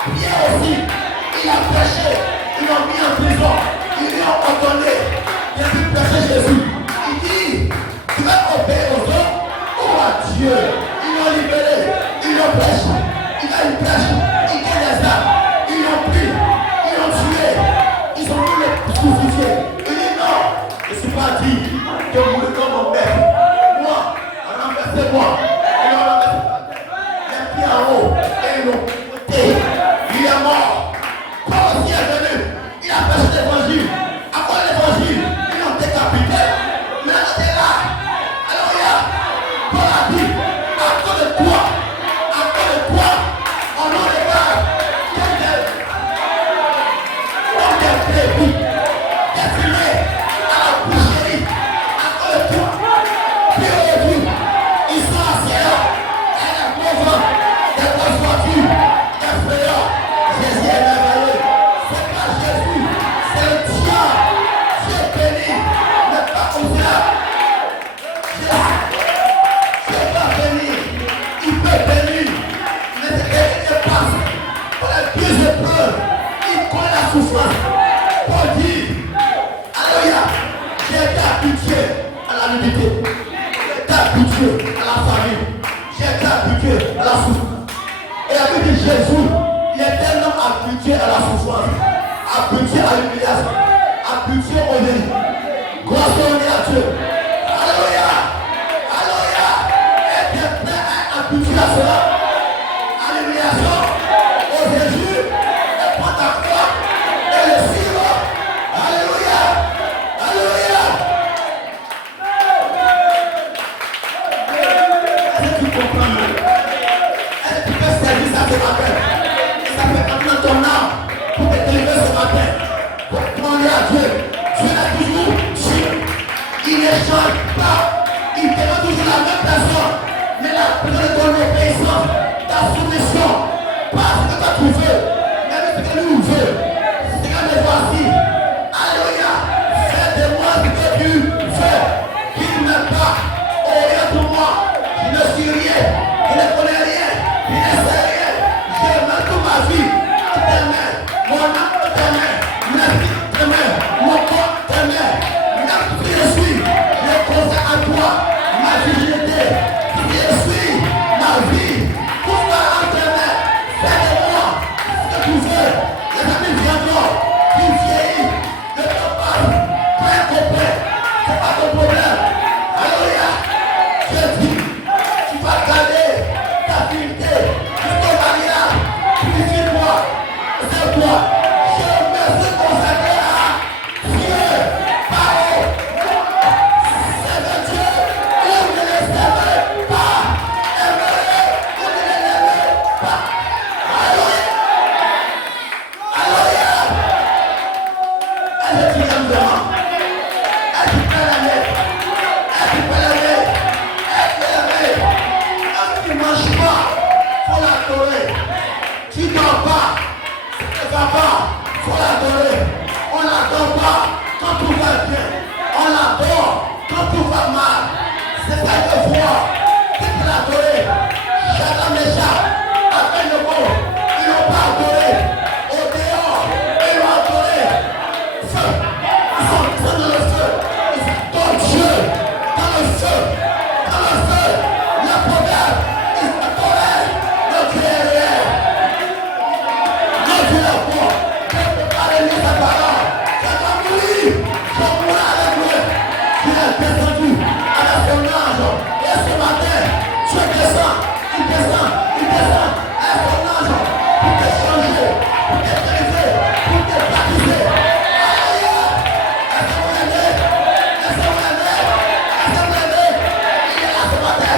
Pierre aussi, il a prêché. Ils l'ont mis en prison. Ils lui ont ordonné. Il a pu prêcher Jésus. Il dit, tu vas obéir aux hommes ou à Dieu. Ils l'ont libéré. Ils l'ont prêché. a une brèche, ils gagnent les armes, ils l'ont pris, ils l'ont tué, ils ont voulu le crucifier. Il dit non, je ne suis pas dit que vous voulez comme mon père. Moi, renversez-moi. Ils l'ont renversé les pieds en haut et ils l'ont côté. Il est mort. Paul aussi est venu, il a prêché l'évangile. Après l'évangile, ils l'ont décapité. Mais là, c'est là. Alors il y a Paul a dit, à cause de toi, on en est là, comme des brebis, destinés à la boucherie, à cause de toi. Puis aujourd'hui, ils sont assis là, et les pauvres, des grosses voitures, des frayeurs. Jésus est merveilleux. C'est pas Jésus, c'est le diable. Dieu béni, n'est pas comme ça. Dieu va bénir, il peut bénir. Mais il passe pour les pires épreuves. Il connaît la souffrance. Pour dire, alléluia, j'ai été habitué à la nudité. J'ai été habitué à la famille. J'ai été habitué à la souffrance. Et la Bible dit Jésus, il est tellement habitué à la souffrance, habitué à l'humiliation, habitué au déni. Gloire à Dieu. Alléluia. Alléluia. Et bien prêt à être habitué à cela. Alléluia. Au Jésus, et prends ta croix et le suivre. Alléluia. Alléluia. Est-ce que tu comprends mieux? Est-ce que tu peux servir ça ce matin? Ça fait maintenant ton âme pour te délivrer ce matin. Pour demander à Dieu. Dieu est toujours Dieu. Il ne change pas. Il te rend toujours la même personne. Mais la personne de ton obéissance, ta soumission, pas ce que toi tu veux, mais ce que lui veut. C'est quand me voici. Alléluia. Fais de moi ce que tu veux. Qu'il ne pas. Oriente moi. Je ne suis rien. Je ne connais rien. Je ne sais rien. Je mets toute ma vie à tes mains. Mon âme à tes mains. Ma vie à tes mains. Mon corps à tes mains. Même qui je suis, je consacre à toi. Ma virginité. Qui je suis, ma vie. Tout ça à tes mains. Fais de moi ce que tu veux. Les amis viendront. Tu vieillis. Ne te parle. Plein copain. C'est pas ton problème. Alléluia. Je dis, tu vas garder ta dignité. Jusqu'au mariage. Purifie-moi. C'est toi. Je me suis consacré à Dieu. Parole. Servez Dieu. Ou ne le servez pas. Aimez-le. Ou ne l'aimez pas. Alléluia. Alléluia. Est-ce que tu aimes vraiment? Est-ce que tu peux l'aimer? Est-ce que tu peux l'aimer? Est-ce que tu peux l'aimer? Est-ce que tu ne manges pas? Il faut l'adorer. Tu ne dors pas. Ça ne va pas. Il faut l'adorer. On n'adore pas quand tout va bien. On l'adore quand tout va mal. C'est ça que voir. Tu peux l'adorer. Chacun m'échappe. Avec le mot. Ils n'ont pas adoré. Au dehors, ils l'ont adoré. Feu. Ils sont entrés dans le feu. Ils adorent Dieu. Dans le feu. Dans le feu. Le problème. Ils adoraient. Le Dieu est réel. Le Dieu est bon. Je ne peux pas lire sa parole. Je dois mourir. Je mourrai avec lui. Tu es descendu avec son ange. Et ce matin, tu descends. Il descend. Il descend. Avec son ange. Pour te changer. Pour te délivrer. Pour te baptiser. Alléluia. Est-ce que vous l'aimez? Est-ce que vous l'aimez? Est-ce que vous l'aimez? Il est là ce matin.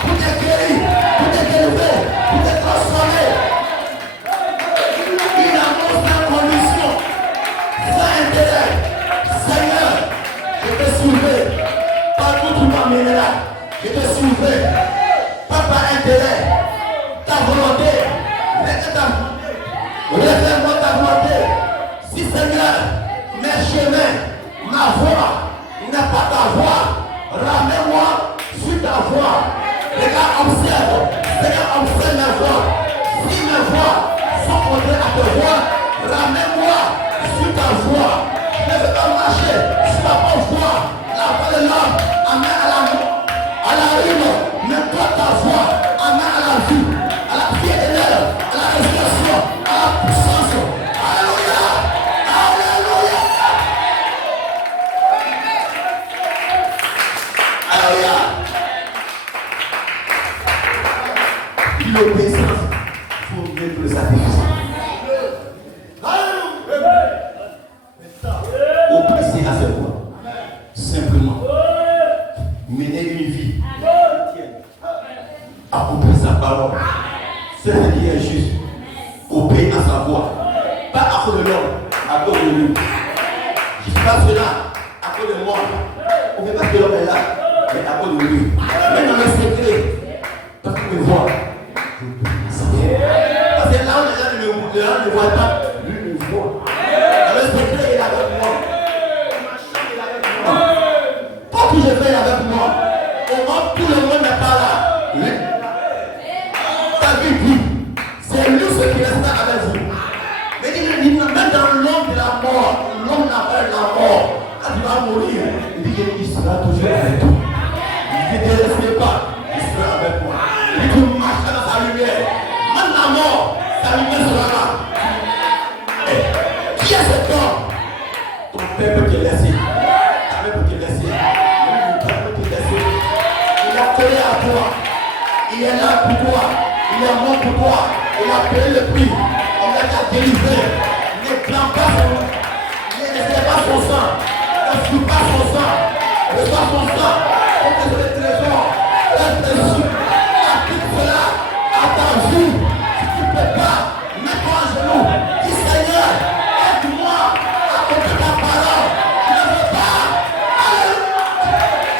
Pour te guérir. Pour te délivrer. Pour te transformer. Il annonce la condition. Sans intérêt. Seigneur, je te soulever. Partout tu m'emmèneras. Je te soulever. Pas par intérêt. Ta volonté. Laisse ta volonté. Révèle-moi ta volonté. Si Seigneur, mes chemins, ma voix n'est pas ta voix, ramène-moi sur ta voix. Regarde, observe. Seigneur, observe mes voix. Si mes voix sont contraires à ta voix, ramène-moi sur ta voix. Je ne veux pas marcher sur la bonne voie. La voix de l'homme amène à la rime. Mais toi, ta voix amène à la vie, à la vie éternelle, à l'obéissance, il faut mettre le sacrifice. Obéissez à ce point. Simplement. Mener une vie. Accomplir sa parole. C'est ce qui est juste. Obéir à sa voix. Pas à cause de l'homme, à cause de lui. Je ne suis pas cela à cause de moi. Ou bien parce que l'homme est là, mais à cause de lui. Même dans le secret, parce qu'il me voit. Parce que là, on ne voit pas, lui me voit. Dans le secret, il est avec moi. Il est avec moi. Pour que je fais avec moi. Au moins, tout le monde n'est pas là. Lui. Ta vie dit, c'est lui ce qui restera avec vous. Mais il nous met dans l'ombre de la mort. L'homme n'a pas la mort. Quand il va mourir, il dit qu'il sera toujours avec toi. Il dit, ne restez pas, il sera avec moi. Il dit, tu marches dans sa lumière. Même la mort, sa lumière sera là. Qui est cet homme? Ton père peut te laisser. Ta mère peut te laisser. Ton père peut te laisser. Il a collé à toi. Il est là pour toi. Il est mort pour toi. Il a payé le prix. Il a déjà délivré. Ne plains pas son nom. Ne laissez pas son sang. Ne fuis pas son sang. Reçois son sang. Pour que le trésor reste dessus. Applique cela à ta vie. Si tu ne peux pas, mets-toi à genoux. Dis Seigneur, aide-moi à porter ta parole. Je ne veux pas.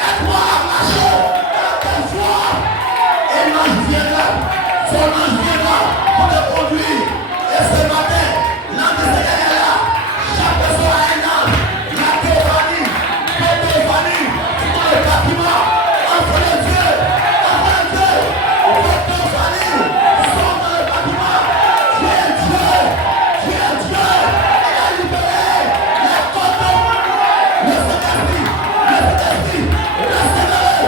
Aide-moi à marcher dans ta voie. Et l'ange viendra. Son ange viendra pour te conduire. Et ce matin, l'ange de Seigneur est là. Chaque personne a un ange. La Théophanie, c'est dans le bâtiment. Entre les dieux, entre les dieux. La Théophanie, sont dans le bâtiment. Dieu est Dieu. Dieu est Dieu. Il a libéré les coteaux. Le Saint-Esprit, recevez-le.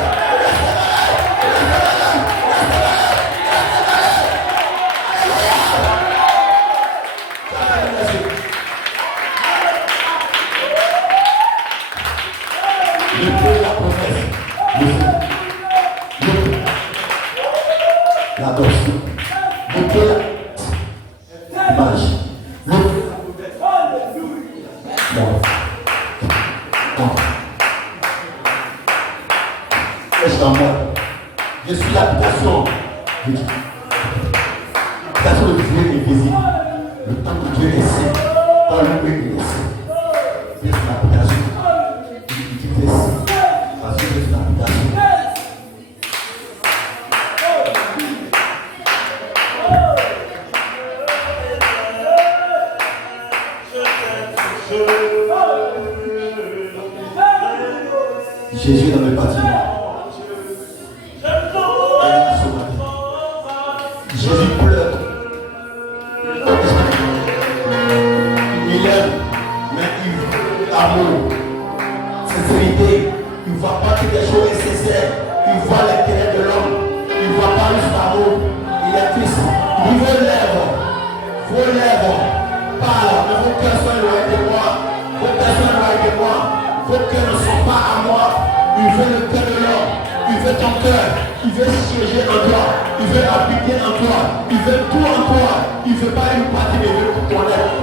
La promesse, l'adoption, l'image, je suis l'habitation de Dieu. L'habitation de Dieu est visible. Le temps de Dieu est saint. Quand lui est saint. C'est l'habitation. Il est saint. Parce que c'est l'habitation. Jésus est dans le bâtiment. Jésus pleure. Il aime, mais il veut l'amour, sincérité. Il ne voit pas que des choses nécessaires. Il voit l'intérêt de l'homme. Il ne voit pas juste l'amour. Il est triste. Il veut lèvres. Vos lèvres parlent, mais vos cœurs sont loin de moi. Vos cœurs sont loin de moi. Vos cœurs ne sont pas à moi. Il veut le cœur de l'homme. Il veut ton cœur. Il veut siéger en toi. Il veut habiter en toi. Il veut tout en toi. Il ne veut pas une partie, mais il veut tout ton être.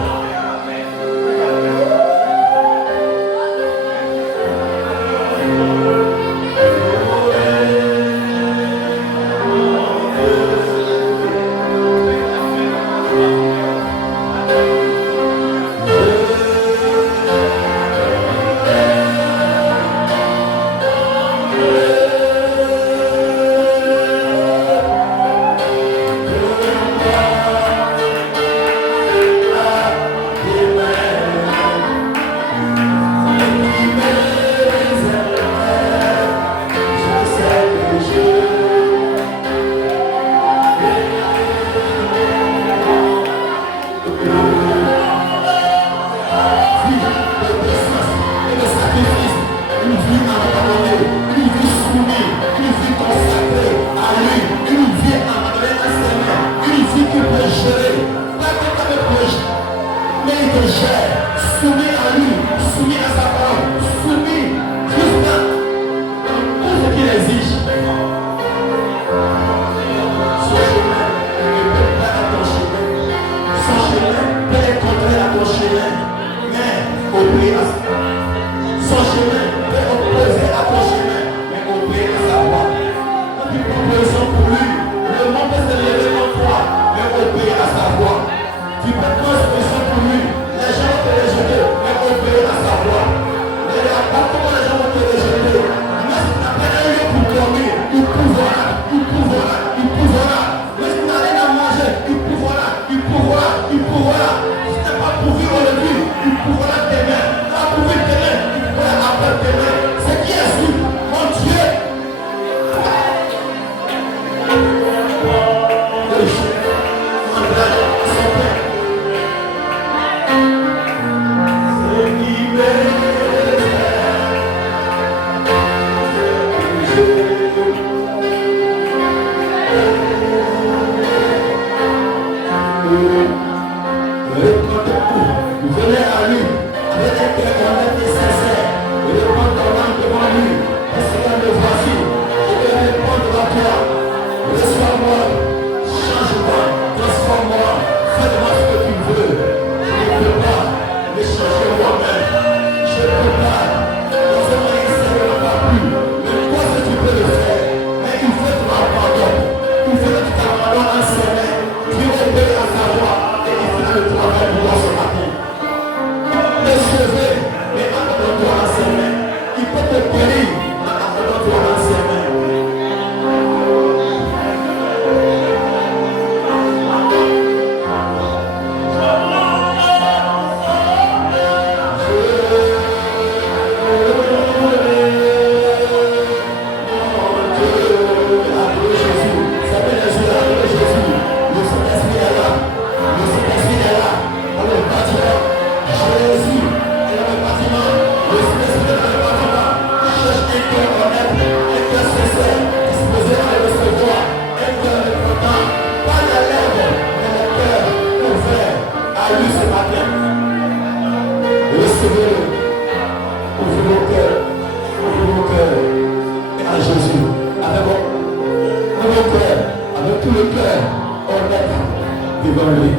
devant lui.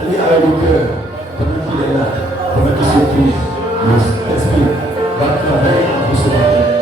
Allez avec le cœur, pendant qu'il est là, pendant qu'il se prie, l'esprit va travailler en vous ce matin.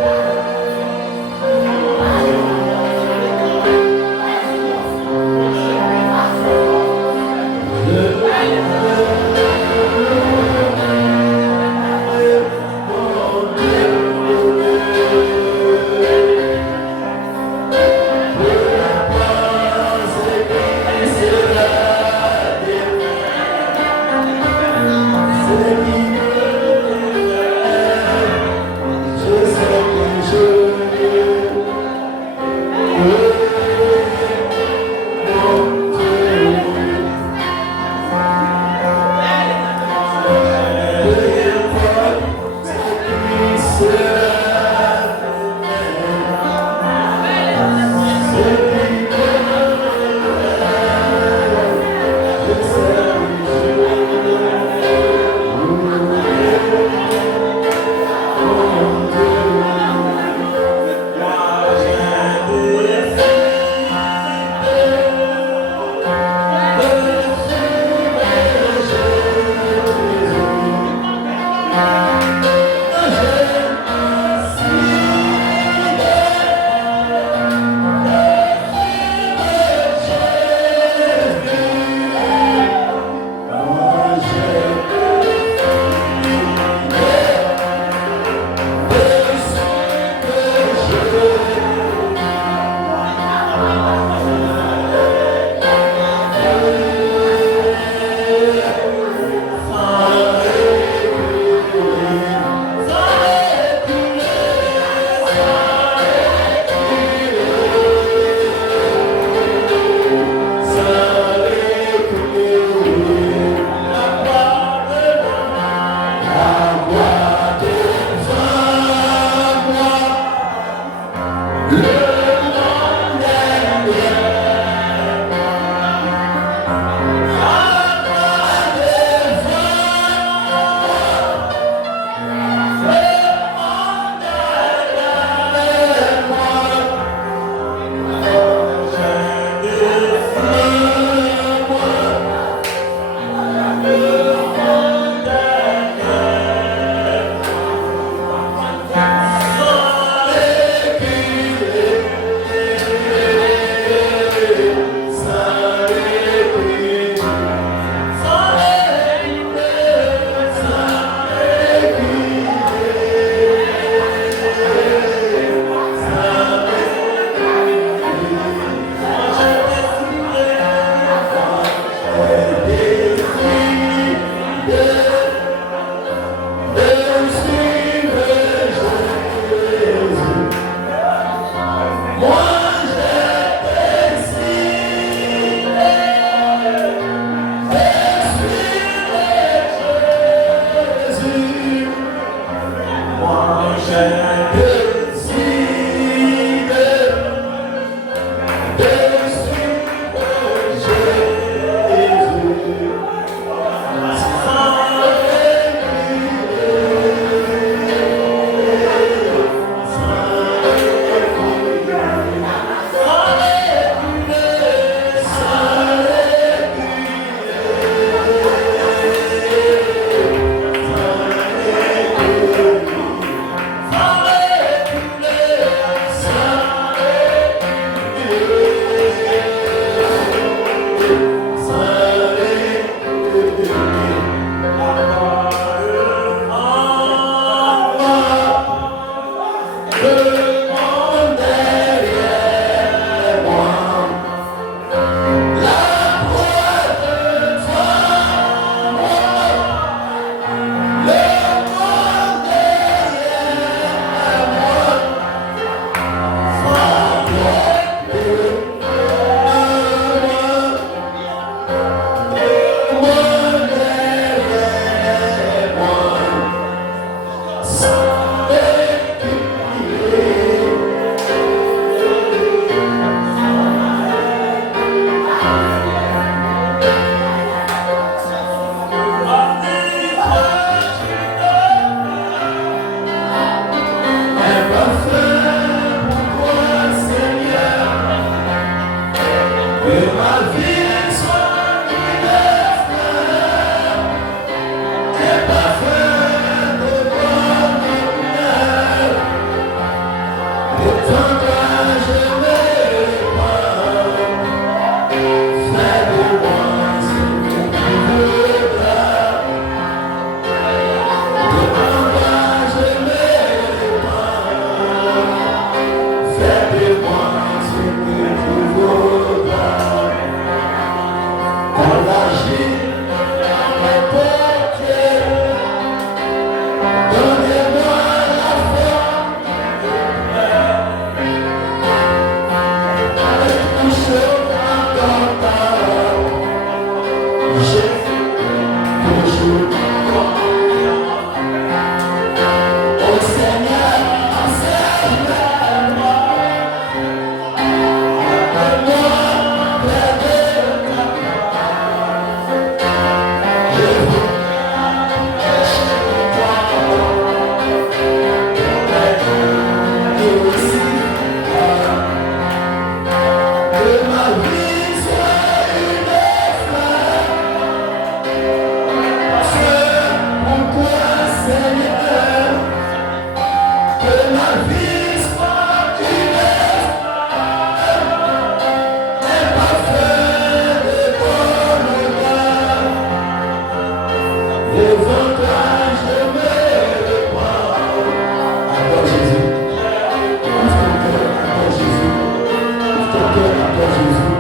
ton cœur à toi, Jésus.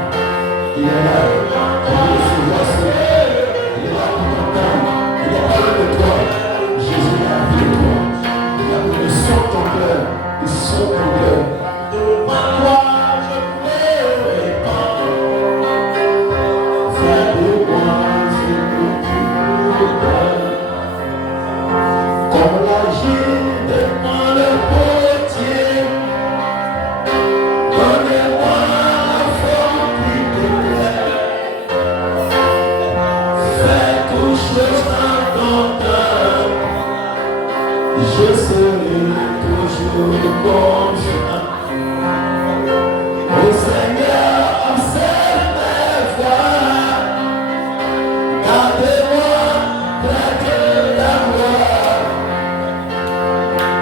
Il est là. Il veut recevoir ce cœur. Il est là pour t'entendre. Il est là de toi. Jésus est là de toi. Il a voulu sauver ton cœur. Il sauve ton cœur. Devant toi, je pleurerai pas. Fais de moi ce que tu veux. Comme l'agir devant le potier. Donnez-moi la forme qui te plaît. Fais toutes choses dans ton cœur. Je serai toujours confiant. Ô Seigneur, observe mes voies. Gardez-moi près de ta gloire.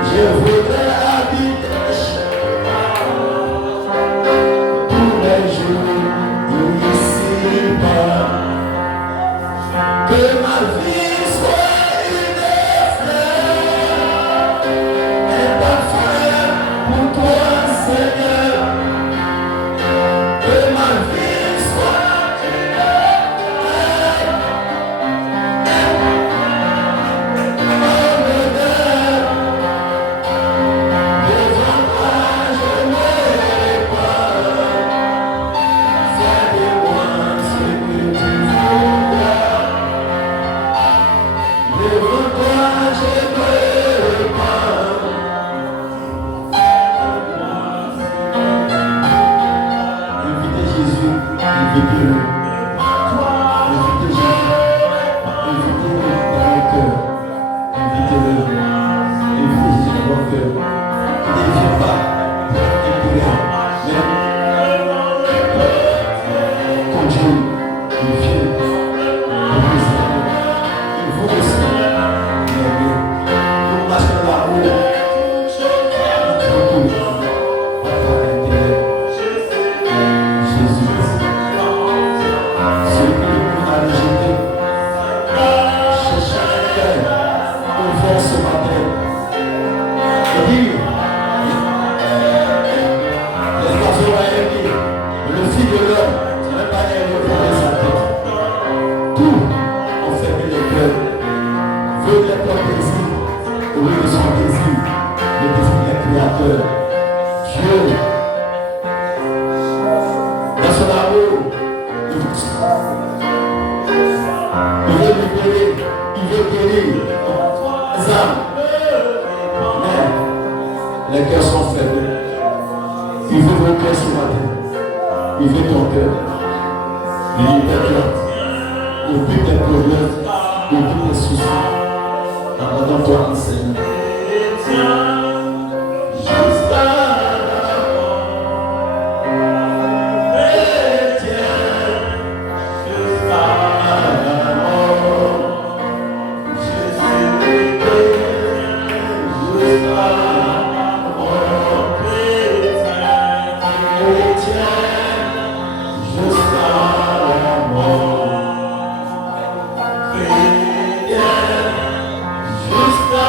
Je voudrais habiter chez tous les jours ici-bas. Que ma vie soit une fleur, un parfum pour toi, Seigneur. Que ma vie soit une odeur, devant toi je n'aurai pas. Fais de moi ce que tu voudras. Devant toi je n'aurai pas. Invitez Jésus, invitez-le. Invitez Jésus, invitez-le dans le cœur. Invitez-le. Invitez Jésus dans votre cœur. Il ne vient pas pour impurer, mais quand Dieu il vient pour vous aimer, il vous aussi l'aimer. Nous marchons dans l'amour. Beaucoup à part l'intérêt. Jésus, celui qui nous a rejeté, cherchant un cœur ouvert ce matin. Et dit, les oiseaux ont aimé, le Fils de l'homme, même pas un repos sa tête. Tout enfermé les cœurs, veut les propres désirs, au lieu de son désir, le désir des créateurs. Dieu, dans son amour, il veut libérer, il veut guérir les âmes. Mais les cœurs sont faibles. Il veut vos cœurs ce matin. Il veut ton cœur. Libère-toi. Oublie tes problèmes. Oublie tes soucis. Abandonne-toi en Seigneur. Jusqu'à la mort. Jusqu'à la mort. Je suis jusqu'à la mort. Chrétien, jusqu'à la mort. Chrétien, jusqu'à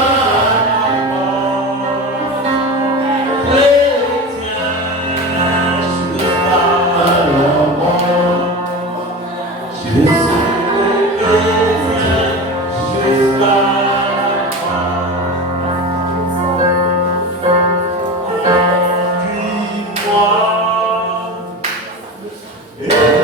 Yeah.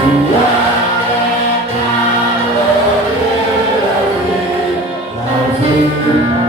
La vie,